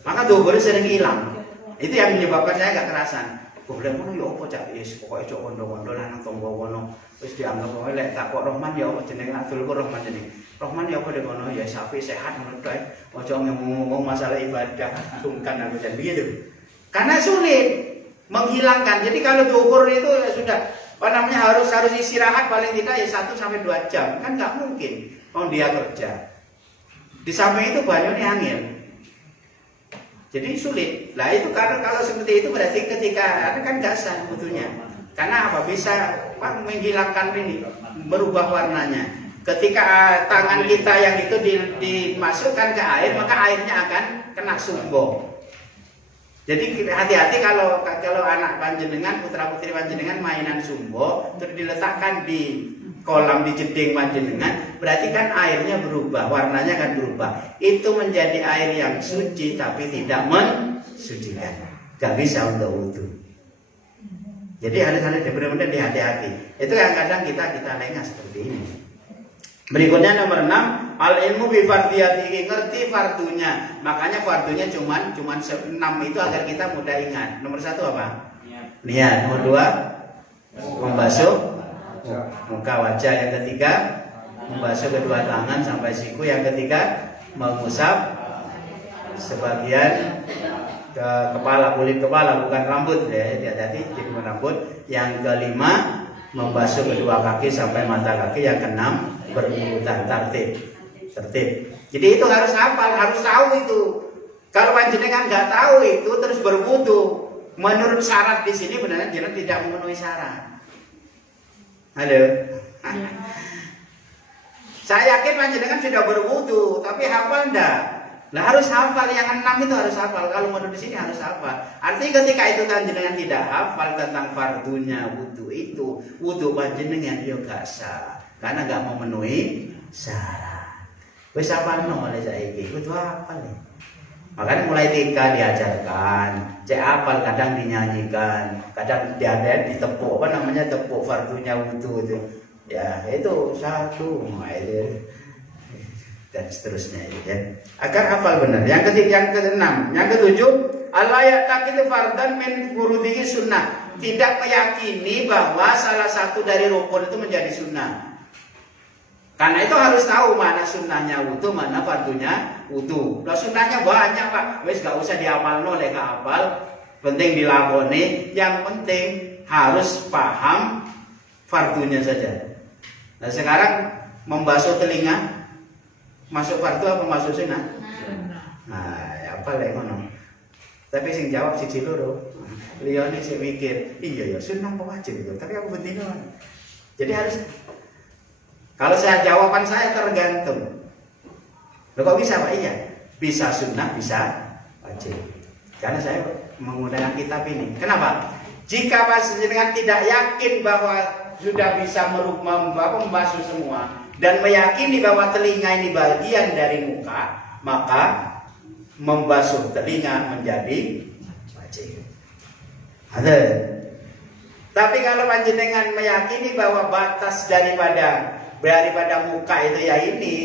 Maka duhur sering hilang. Itu yang menyebabkan saya gak kerasan. Boleh ngono ya apa cak wis pokoke cok kondo-kondo lanang tangga kono wis dianggap wae lek tak kok Rahman ya apa jenenge Abdul Rahman jenenge. Rahman ya apa de kono ya sapi sehat ngono tok. Aja ngomong masalah ibadah sungkan aku dan begitu. Karena sulit menghilangkan. Jadi kalau duhur itu ya sudah harus istirahat paling tidak ya 1 sampai 2 jam. Kan nggak mungkin kalau dia kerja. Di samping itu banyaknya angin. Jadi sulit. Nah itu kalau seperti itu berarti ketika ada kan gasan butuhnya. Karena apa? Bisa menghilangkan ini, berubah warnanya. Ketika tangan kita yang itu dimasukkan ke air, maka airnya akan kena sumbo. Jadi hati-hati kalau anak panjenengan, putra putri panjenengan mainan sumbo, terus diletakkan di kolam di jeding panjenengan, berarti kan airnya berubah, warnanya akan berubah. Itu menjadi air yang suci tapi tidak mensucikan. Gak bisa untuk wudhu. Jadi harus benar-benar dihati-hati. Itu yang kadang kita lengah seperti ini. Berikutnya nomor 6, al ilmu bi fardiyatihi, ngerti fardunya. Makanya fardunya cuman 6 itu agar kita mudah ingat. Nomor 1 apa? Niat. Nomor 2 membasuh muka wajah. Yang ketiga membasuh kedua tangan sampai siku. Yang ketiga mengusap sebagian ke kepala, kulit kepala, bukan rambut ya, hati-hati jadi rambut. Yang kelima membasuh kedua kaki sampai mata kaki. Yang keenam berurutan tertib. Jadi itu harus hafal, harus tahu itu. Kalau panjenengan nggak tahu itu terus berwudu, menurut syarat di sini benar-benar jenengan tidak memenuhi syarat. Halo. Saya yakin panjenengan sudah berwudu, tapi hafal enggak? Nah harus hafal, yang 6 itu harus hafal. Kalau menurut di sini harus hafal. Artinya ketika itu panjenengan tidak hafal tentang fardunya wudu itu, wudu panjenengan yo gak sah karena gak memenuhi syarat. Wis hafalno oleh saiki, kudu hafal ya. Makanya mulai TK diajarkan, cek hafal, kadang dinyanyikan, kadang ditepuk, tepuk fardunya wudu itu. Ya itu 1, itu dan seterusnya ya. Agar hafal benar. Yang keenam, yang ketujuh, Allah ya'taqidu fardan min furudihi sunnah. Tidak meyakini bahwa salah satu dari rukun itu menjadi sunnah. Karena itu harus tahu mana sunnahnya wudu, mana fardunya wudu. Lah sunnahnya banyak Pak, wis gak usah dihafalno lek gak hafal, penting dilakoni. Yang penting harus paham fardunya saja. Nah sekarang membasuh telinga masuk fardu apa masuk sunnah? Nah, ya apa lek ngono. Tapi sing jawab siji loro. Liyane sing mikir, iya ya sunnah apa wajib itu, tapi aku bendino. Jadi harus, kalau jawaban saya tergantung. Loh kok bisa Pak? Iya, bisa sunnah, bisa wajib. Karena saya menggunakan kitab ini. Kenapa? Jika panjenengan tidak yakin bahwa sudah bisa membasuh semua dan meyakini bahwa telinga ini bagian dari muka, maka membasuh telinga menjadi wajib. Ada. Tapi kalau panjenengan meyakini bahwa batas daripada muka itu ya ini,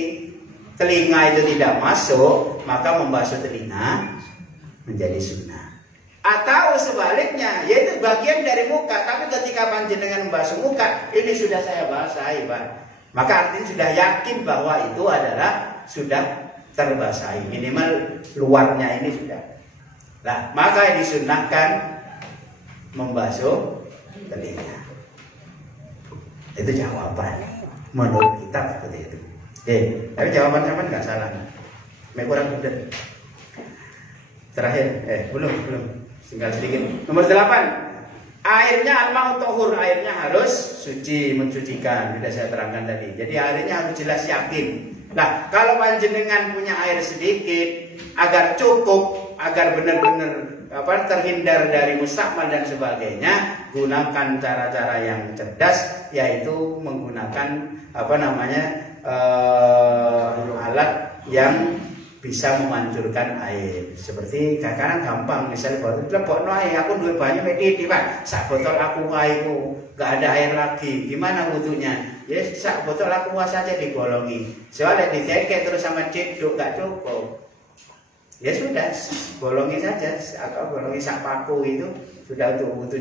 telinga itu tidak masuk, maka membasuh telinga menjadi sunnah. Atau sebaliknya, yaitu bagian dari muka, tapi ketika panjenengan membasuh muka, ini sudah saya basahi Pak, maka artinya sudah yakin bahwa itu adalah sudah terbasahi, minimal luarnya ini sudah. Nah, maka disunahkan membasuh telinga. Itu jawaban menurut kita seperti itu. Tapi jawaban sama nggak salah. Kurang benar. Terakhir, belum. Tinggal sedikit. Nomor 8. Airnya al-ma'u tahur, airnya harus suci, mensucikan. Sudah saya terangkan tadi. Jadi airnya harus jelas yakin. Nah, kalau panjenengan punya air sedikit, agar cukup, agar benar-benar terhindar dari mustakmal dan sebagainya, gunakan cara-cara yang cerdas, yaitu menggunakan alat yang bisa memancurkan air. Seperti kadang gampang, misalnya botol lebokno ae, aku duwe banyu medit, Pak. Sak botol aku kaiku, enggak ada air lagi. Gimana wudunya? Ya sak botol aku saja dibolongi. Soalnya ditekek terus sama cedok enggak cukup. Ya sudah, bolongi saja atau bolongi sak paku itu sudah untuk wudu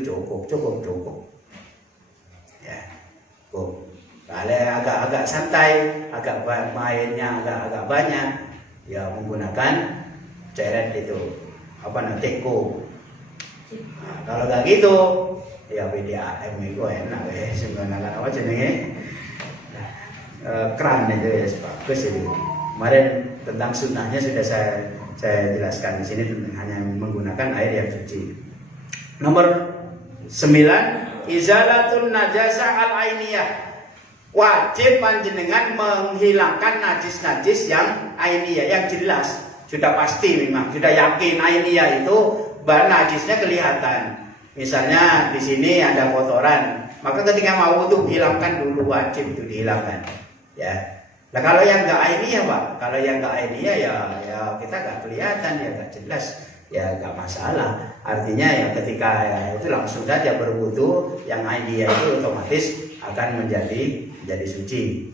cukup. Ya. Kalau agak santai, agak mainnya agak banyak, ya menggunakan ceret itu teko. Nah, kalau nggak gitu, ya PDAM itu enak ya, sebenarnya apa jenenge keran itu ya bagus itu. Kemarin tentang sunnahnya sudah saya jelaskan di sini, hanya menggunakan air yang suci. Nomor 9, izalatun najasa al-ainiyah. Wajib panjenengan menghilangkan najis-najis yang ainiyah, yang jelas, sudah pasti memang, sudah yakin ainiyah itu najisnya kelihatan. Misalnya di sini ada kotoran, maka ketika mau wudu hilangkan dulu, wajib itu dihilangkan. Ya. Nah kalau yang nggak ainiyah, Pak, kalau yang nggak ainiyah ya kita nggak kelihatan, ya nggak jelas, ya nggak masalah. Artinya ya ketika itu langsung saja berwudu, yang ainiyah itu otomatis akan menjadi suci.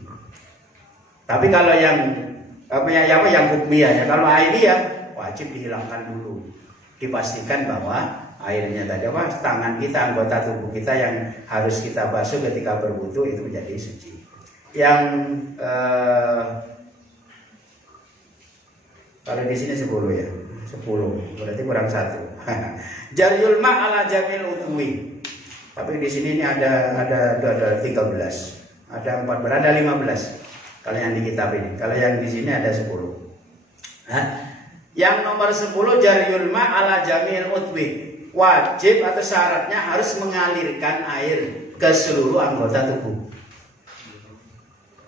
Tapi kalau yang hukmiyah ya, kalau ainiyah wajib dihilangkan dulu, dipastikan bahwa airnya tadi tangan kita, anggota tubuh kita yang harus kita basuh ketika berwudu itu menjadi suci. Yang kalau di sini 10 ya, 10 berarti kurang 1. Jaryul ma' ala jamil udwi. Tapi di sini ini ada 13, ada 14, ada 15. Kalau yang di kitab ini, kalau yang di sini ada 10. Nah, yang nomor 10 jaryul ma' ala jamil udwi. Wajib atau syaratnya harus mengalirkan air ke seluruh anggota tubuh.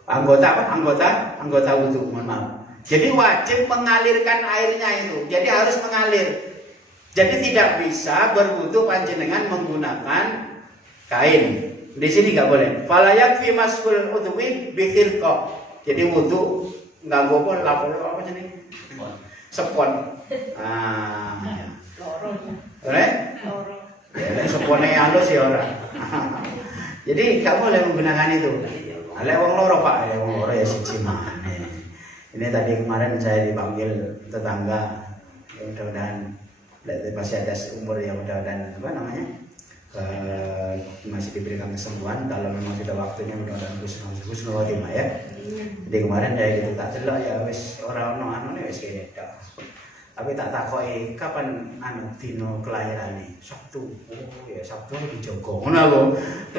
Anggota wudu, mohon maaf. Jadi wajib mengalirkan airnya itu. Jadi harus mengalir. Jadi tidak bisa berwudu panjenengan menggunakan kain. Di sini nggak boleh. Falayak fi maskul udwi bi khirqah. Jadi wudu nggak boleh lapor apa jenis? Sepon. Boleh? Ya, sepone halus ya orang. Jadi nggak boleh menggunakan itu. Ada wong loro Pak, ya wong loro ya siji maneh. Ini tadi kemarin saya dipanggil tetangga, mudah-mudahan masih ada umur yang mudah-mudahan masih diberikan kesembuhan. Kalau memang sudah waktunya mudah-mudahan husnul khotimah ya. Jadi kemarin saya gitu tak delok ya wis ora ono anune wis kene tok. Tapi tak takoki kapan dino kelahirane? Sabtu. Oh ya Sabtu di Joko. Ngono lho.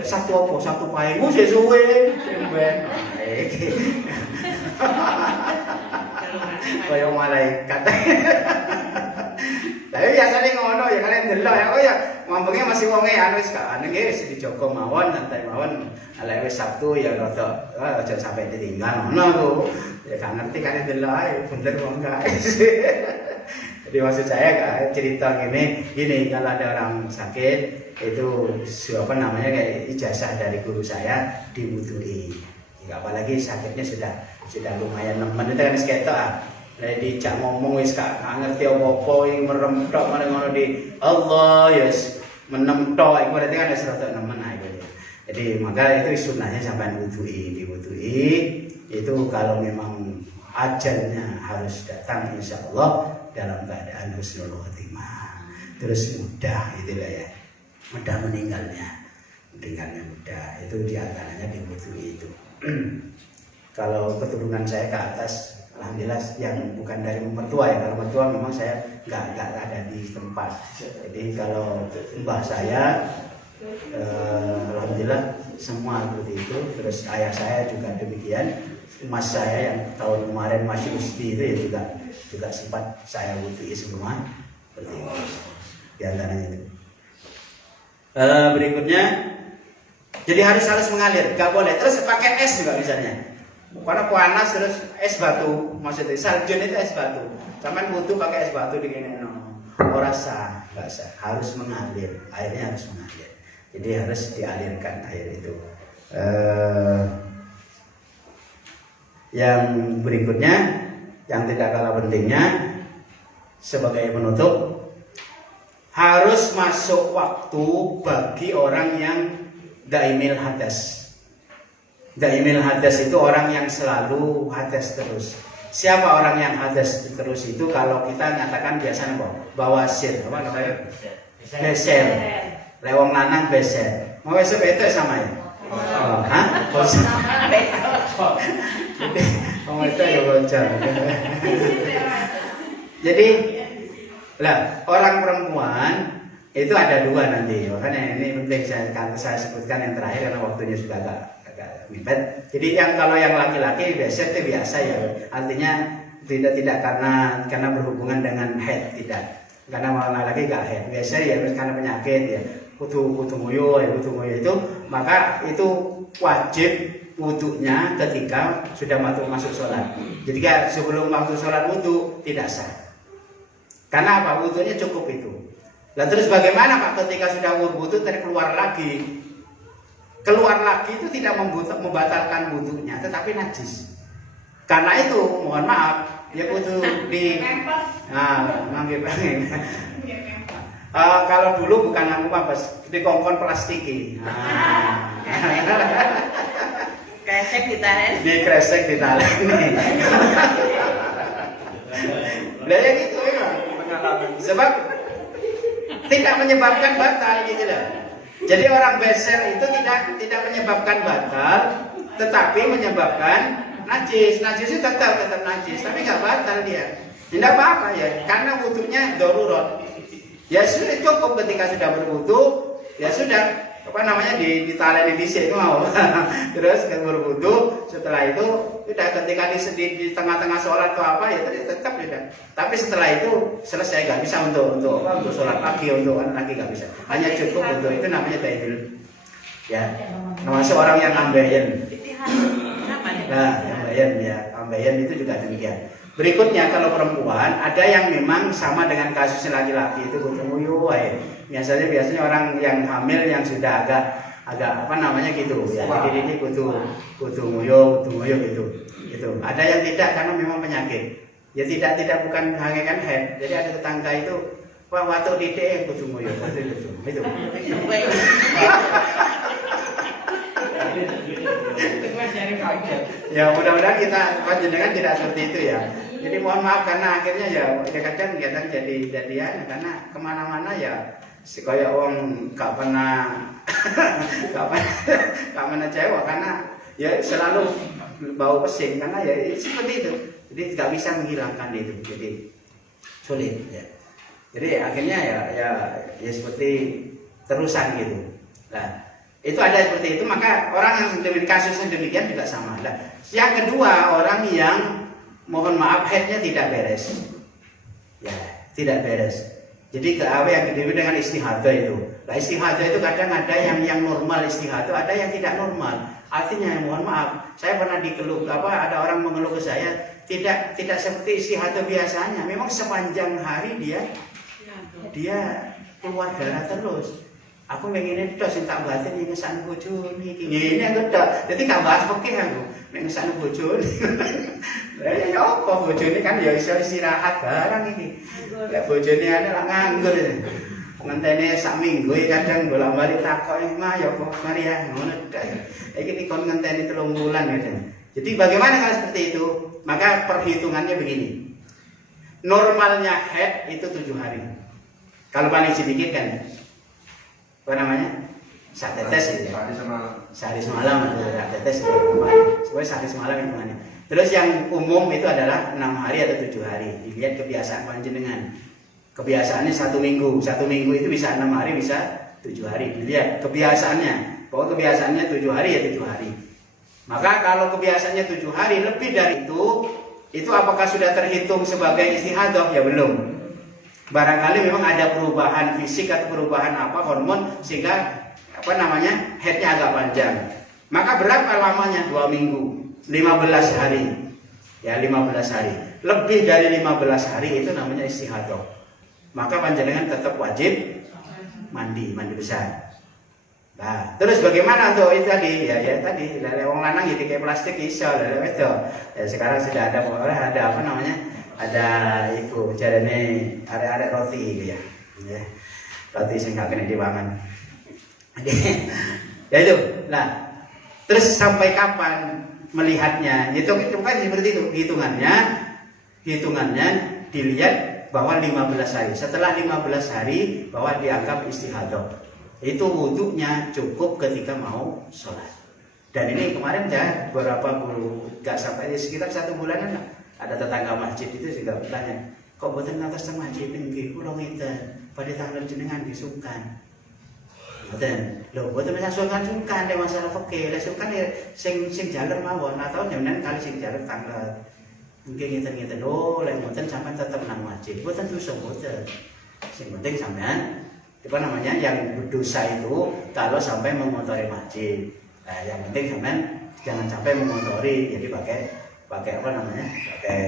Sabtu apa? Sabtu paemu sik suwe. Semben. Kaya malaikat. Tapi biasanya ngono ya kalian delok ya. Oh ya ngomongnya masih wonge wis gak wis di Joko mawon, santai mawon. Ala wis Sabtu ya rada aja sampai ditinggal ngono lho. Ya gak ngerti kalian delok ae bener wong gak. Jadi maksud saya cerita gini kalau ada orang sakit itu kayak ijazah dari guru saya diwudui. Ya, apalagi sakitnya sudah lumayan nemen itu kan seketok dijak ngomong wis gak ngerti apa-apa iki merem tok mari ngono di Allah yes menem tok iku berarti kan wis rada nemen ae. Jadi maka itu sunnahnya sampai diwudui itu kalau memang ajalnya harus datang insyaallah dalam keadaan husnul khotimah, terus mudah itulah ya, mudah meninggalnya mudah, itu diantaranya diwudui itu. Kalau keturunan saya ke atas, alhamdulillah yang bukan dari mertua ya, kalau mertua memang saya nggak ada di tempat. Jadi kalau mbah saya, alhamdulillah semua seperti itu. Terus ayah saya juga demikian. Mas saya yang tahun kemarin masih usti itu ya juga sempat saya wudui semua seperti itu. Di antaranya itu. Berikutnya, jadi harus mengalir, nggak boleh. Terus pakai es juga misalnya, karena panas terus es batu, maksudnya salju itu es batu. Cuman butuh pakai es batu di gini, ora sah, nggak sah. Harus mengalir, airnya harus mengalir. Jadi harus dialirkan air itu. Yang berikutnya Yang tidak kalah pentingnya sebagai penutup, harus masuk waktu bagi orang yang daimil hadas. Daimil hadas itu orang yang selalu hadas terus. Siapa orang yang hadas terus itu? Kalau kita nyatakan biasanya bawasir, apa namanya? Beser. Lewong lanang beser. Mau beser itu sama ya? Oh, hah? Oh itu ya bocor. Jadi lah, orang perempuan itu ada dua nanti. Makanya ini penting saya sebutkan yang terakhir karena waktunya sudah agak mepet. Jadi kalau yang laki-laki biasa itu biasa ya. Artinya tidak karena berhubungan dengan haid, tidak. Karena laki-laki gak haid. Biasa ya karena penyakit ya. Kudu nguyu itu, maka itu wajib wudunya ketika sudah masuk sholat. Jadi sebelum masuk sholat wudu tidak sah. Karena apa? Wudunya cukup itu. Nah terus bagaimana Pak ketika sudah wudu keluar lagi? Keluar lagi itu tidak membatalkan wudunya, tetapi najis. Karena itu mohon maaf, ya wudu di ngambil angin. Kalau dulu bukan aku pas di kongkon plastiki. Kresek ditalen. Di kresek ditalen. Lah ya gitu ya. Sebab tidak menyebabkan batal gitu loh. Jadi orang beser itu tidak menyebabkan batal, tetapi menyebabkan najis. Najis itu tetap najis, tapi nggak batal dia. Tidak apa-apa ya, karena wudunya darurat. Ya sudah cukup ketika sudah berwudu, ya sudah ditaleni di sini mau. Terus berwudu, setelah itu sudah ketika di tengah-tengah sholat atau apa ya tetap sudah. Tapi setelah itu selesai, nggak bisa untuk sholat lagi, untuk anak lagi nggak bisa. Hanya cukup untuk itu namanya taidil. Ya, termasuk orang yang ambeien. Nah, ambeien itu juga demikian. Berikutnya kalau perempuan ada yang memang sama dengan kasusnya laki-laki itu kudu nguyu wae. Biasanya orang yang hamil yang sudah agak apa namanya gitu ya. Jadi ini kudu nguyu gitu. Gitu. Ada yang tidak karena memang penyakit. Ya tidak bukan hakikat haid. Jadi ada tetangga itu waktu didik kudu nguyu itu. Ya mudah-mudahan kita panjenengan tidak seperti itu ya. Jadi mohon maaf karena akhirnya ya kadang jadi karena kemana-mana ya kayak orang gak pernah cewek karena ya selalu bau pesing karena ya seperti itu. Jadi nggak bisa menghilangkan itu. Jadi sulit ya. Jadi akhirnya ya seperti terusan gitu. Nah itu ada seperti itu, maka orang yang demikian kasus yang demikian juga sama. Nah, yang kedua orang yang mohon maaf haidnya tidak beres, ya tidak beres. Jadi yang disebut dengan istihadah itu. Nah istihadah itu kadang ada yang normal istihadah, ada yang tidak normal. Artinya mohon maaf, saya pernah ada orang mengeluh ke saya tidak seperti istihadah biasanya. Memang sepanjang hari dia keluar darah terus. Aku pengen itu sing tak batin yang ngesan bojone iki. Ngene aku tok. Dadi gak bahas fikih aku. Nek ngesan bojone. Lah ya apa bojone kan ya iso istirahat barang iki. Lek bojone ana lak nganggur. Ngenteni sak minggu kadang bolak-balik takoki mah ya kok mari ya ngono tok. Iki dikon ngenteni 3 bulan gitu. Jadi bagaimana kalau seperti itu? Maka perhitungannya begini. Normalnya haid itu 7 hari. Kalau paling sedikit kan apa namanya? Satetes itu ya. Sehari semalam atau satetes itu. Sebenarnya sehari semalam hitungannya. Terus yang umum itu adalah 6 hari atau 7 hari. Dilihat kebiasaan panjenengan. Kebiasaannya 1 minggu. 1 minggu itu bisa 6 hari, bisa 7 hari. Dilihat kebiasaannya. Pokoknya kebiasaannya 7 hari ya 7 hari. Maka kalau kebiasaannya 7 hari lebih dari itu apakah sudah terhitung sebagai istihadah? Ya belum. Barangkali memang ada perubahan fisik atau perubahan hormon sehingga haidnya agak panjang. Maka berapa lamanya? 2 minggu, 15 hari. Ya 15 hari. Lebih dari 15 hari itu namanya istihadah. Maka panjenengan tetap wajib mandi besar. Nah, terus bagaimana untuk itu tadi? Ya tadi, lele wong lanang ya kayak plastik iso, lele itu. Ya sekarang sudah ada apa namanya? Ada itu jarane arek-arek roti gitu ya. Ya. Roti sing gak kena dipangan. Ya itu. Nah, terus sampai kapan melihatnya? Itu kan seperti itu hitungannya dilihat bahwa 15 hari. Setelah 15 hari bahwa dianggap istihadah. Itu wudhunya cukup ketika mau sholat. Dan ini kemarin ya berapa puluh, gak sampai sekitar 1 bulanan lah. Ada tetangga masjid itu juga bertanya, kok boten ngatos teng masjid nggih kula ngeten pada tanggal jenengan disukan. Boten. Lho boten bisa sungkan nek masalah fikih. Lah sungkan ya sing jaler mawon atau jenengan kali sing jaler tanggal. Mungkin ngeten-ngeten lek boten sampean tetep nang masjid. Boten dosa boten. Sing penting sampean apa namanya yang berdosa itu kalau sampai mengotori masjid. Nah, yang penting sampean jangan sampai mengotori, jadi pakai apa namanya, pakai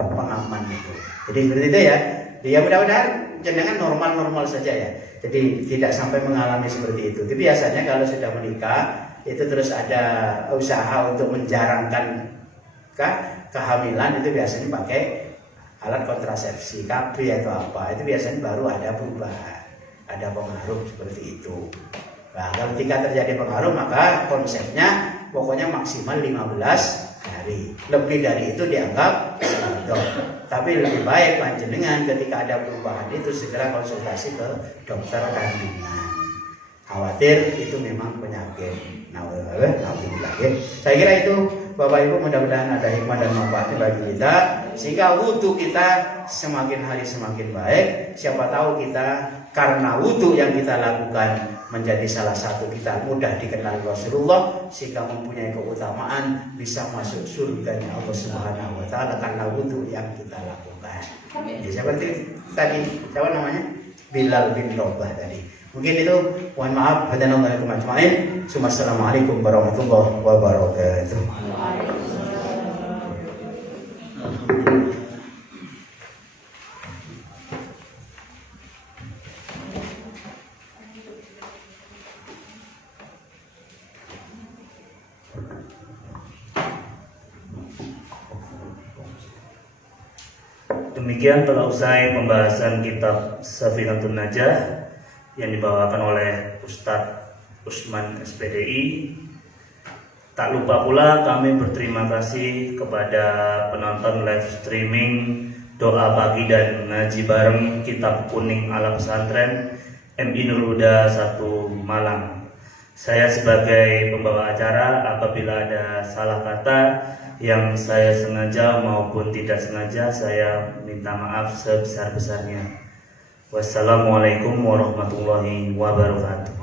pengaman itu. Jadi seperti itu ya. Ya mudah-mudahan jenengan normal-normal saja ya. Jadi tidak sampai mengalami seperti itu. Tapi biasanya kalau sudah menikah itu terus ada usaha untuk menjarangkan kehamilan, itu biasanya pakai alat kontrasepsi, KB atau apa, itu biasanya baru ada perubahan, ada pengaruh seperti itu. Nah, ketika terjadi pengaruh maka konsepnya pokoknya maksimal 15 hari. Lebih dari itu dianggap istihadah. Tapi lebih baik panjenengan ketika ada perubahan itu segera konsultasi ke dokter kandungan. Khawatir itu memang penyakit. Saya kira itu Bapak Ibu, mudah-mudahan ada hikmah dan manfaatnya bagi kita, sehingga wudhu kita semakin hari semakin baik. Siapa tahu kita karena wudhu yang kita lakukan menjadi salah satu kita mudah dikenal Rasulullah, sehingga mempunyai keutamaan bisa masuk surganya Allah Subhanahu wa taala karena wudhu yang kita lakukan. Ya, seperti tadi siapa namanya? Bilal bin Rabah tadi. Mungkin itu, mohon maaf, wassalamualaikum ajmain. Assalamualaikum warahmatullahi wabarakatuh. Demikian telah usai pembahasan kitab Safinatun Najah yang dibawakan oleh Ustadz Usman SPDI. Tak lupa pula kami berterima kasih kepada penonton live streaming doa pagi dan ngaji bareng kitab kuning ala pesantren MI Nurul Huda 1 Malang. Saya sebagai pembawa acara, apabila ada salah kata yang saya sengaja maupun tidak sengaja, saya minta maaf sebesar-besarnya. Wassalamualaikum warahmatullahi wabarakatuh.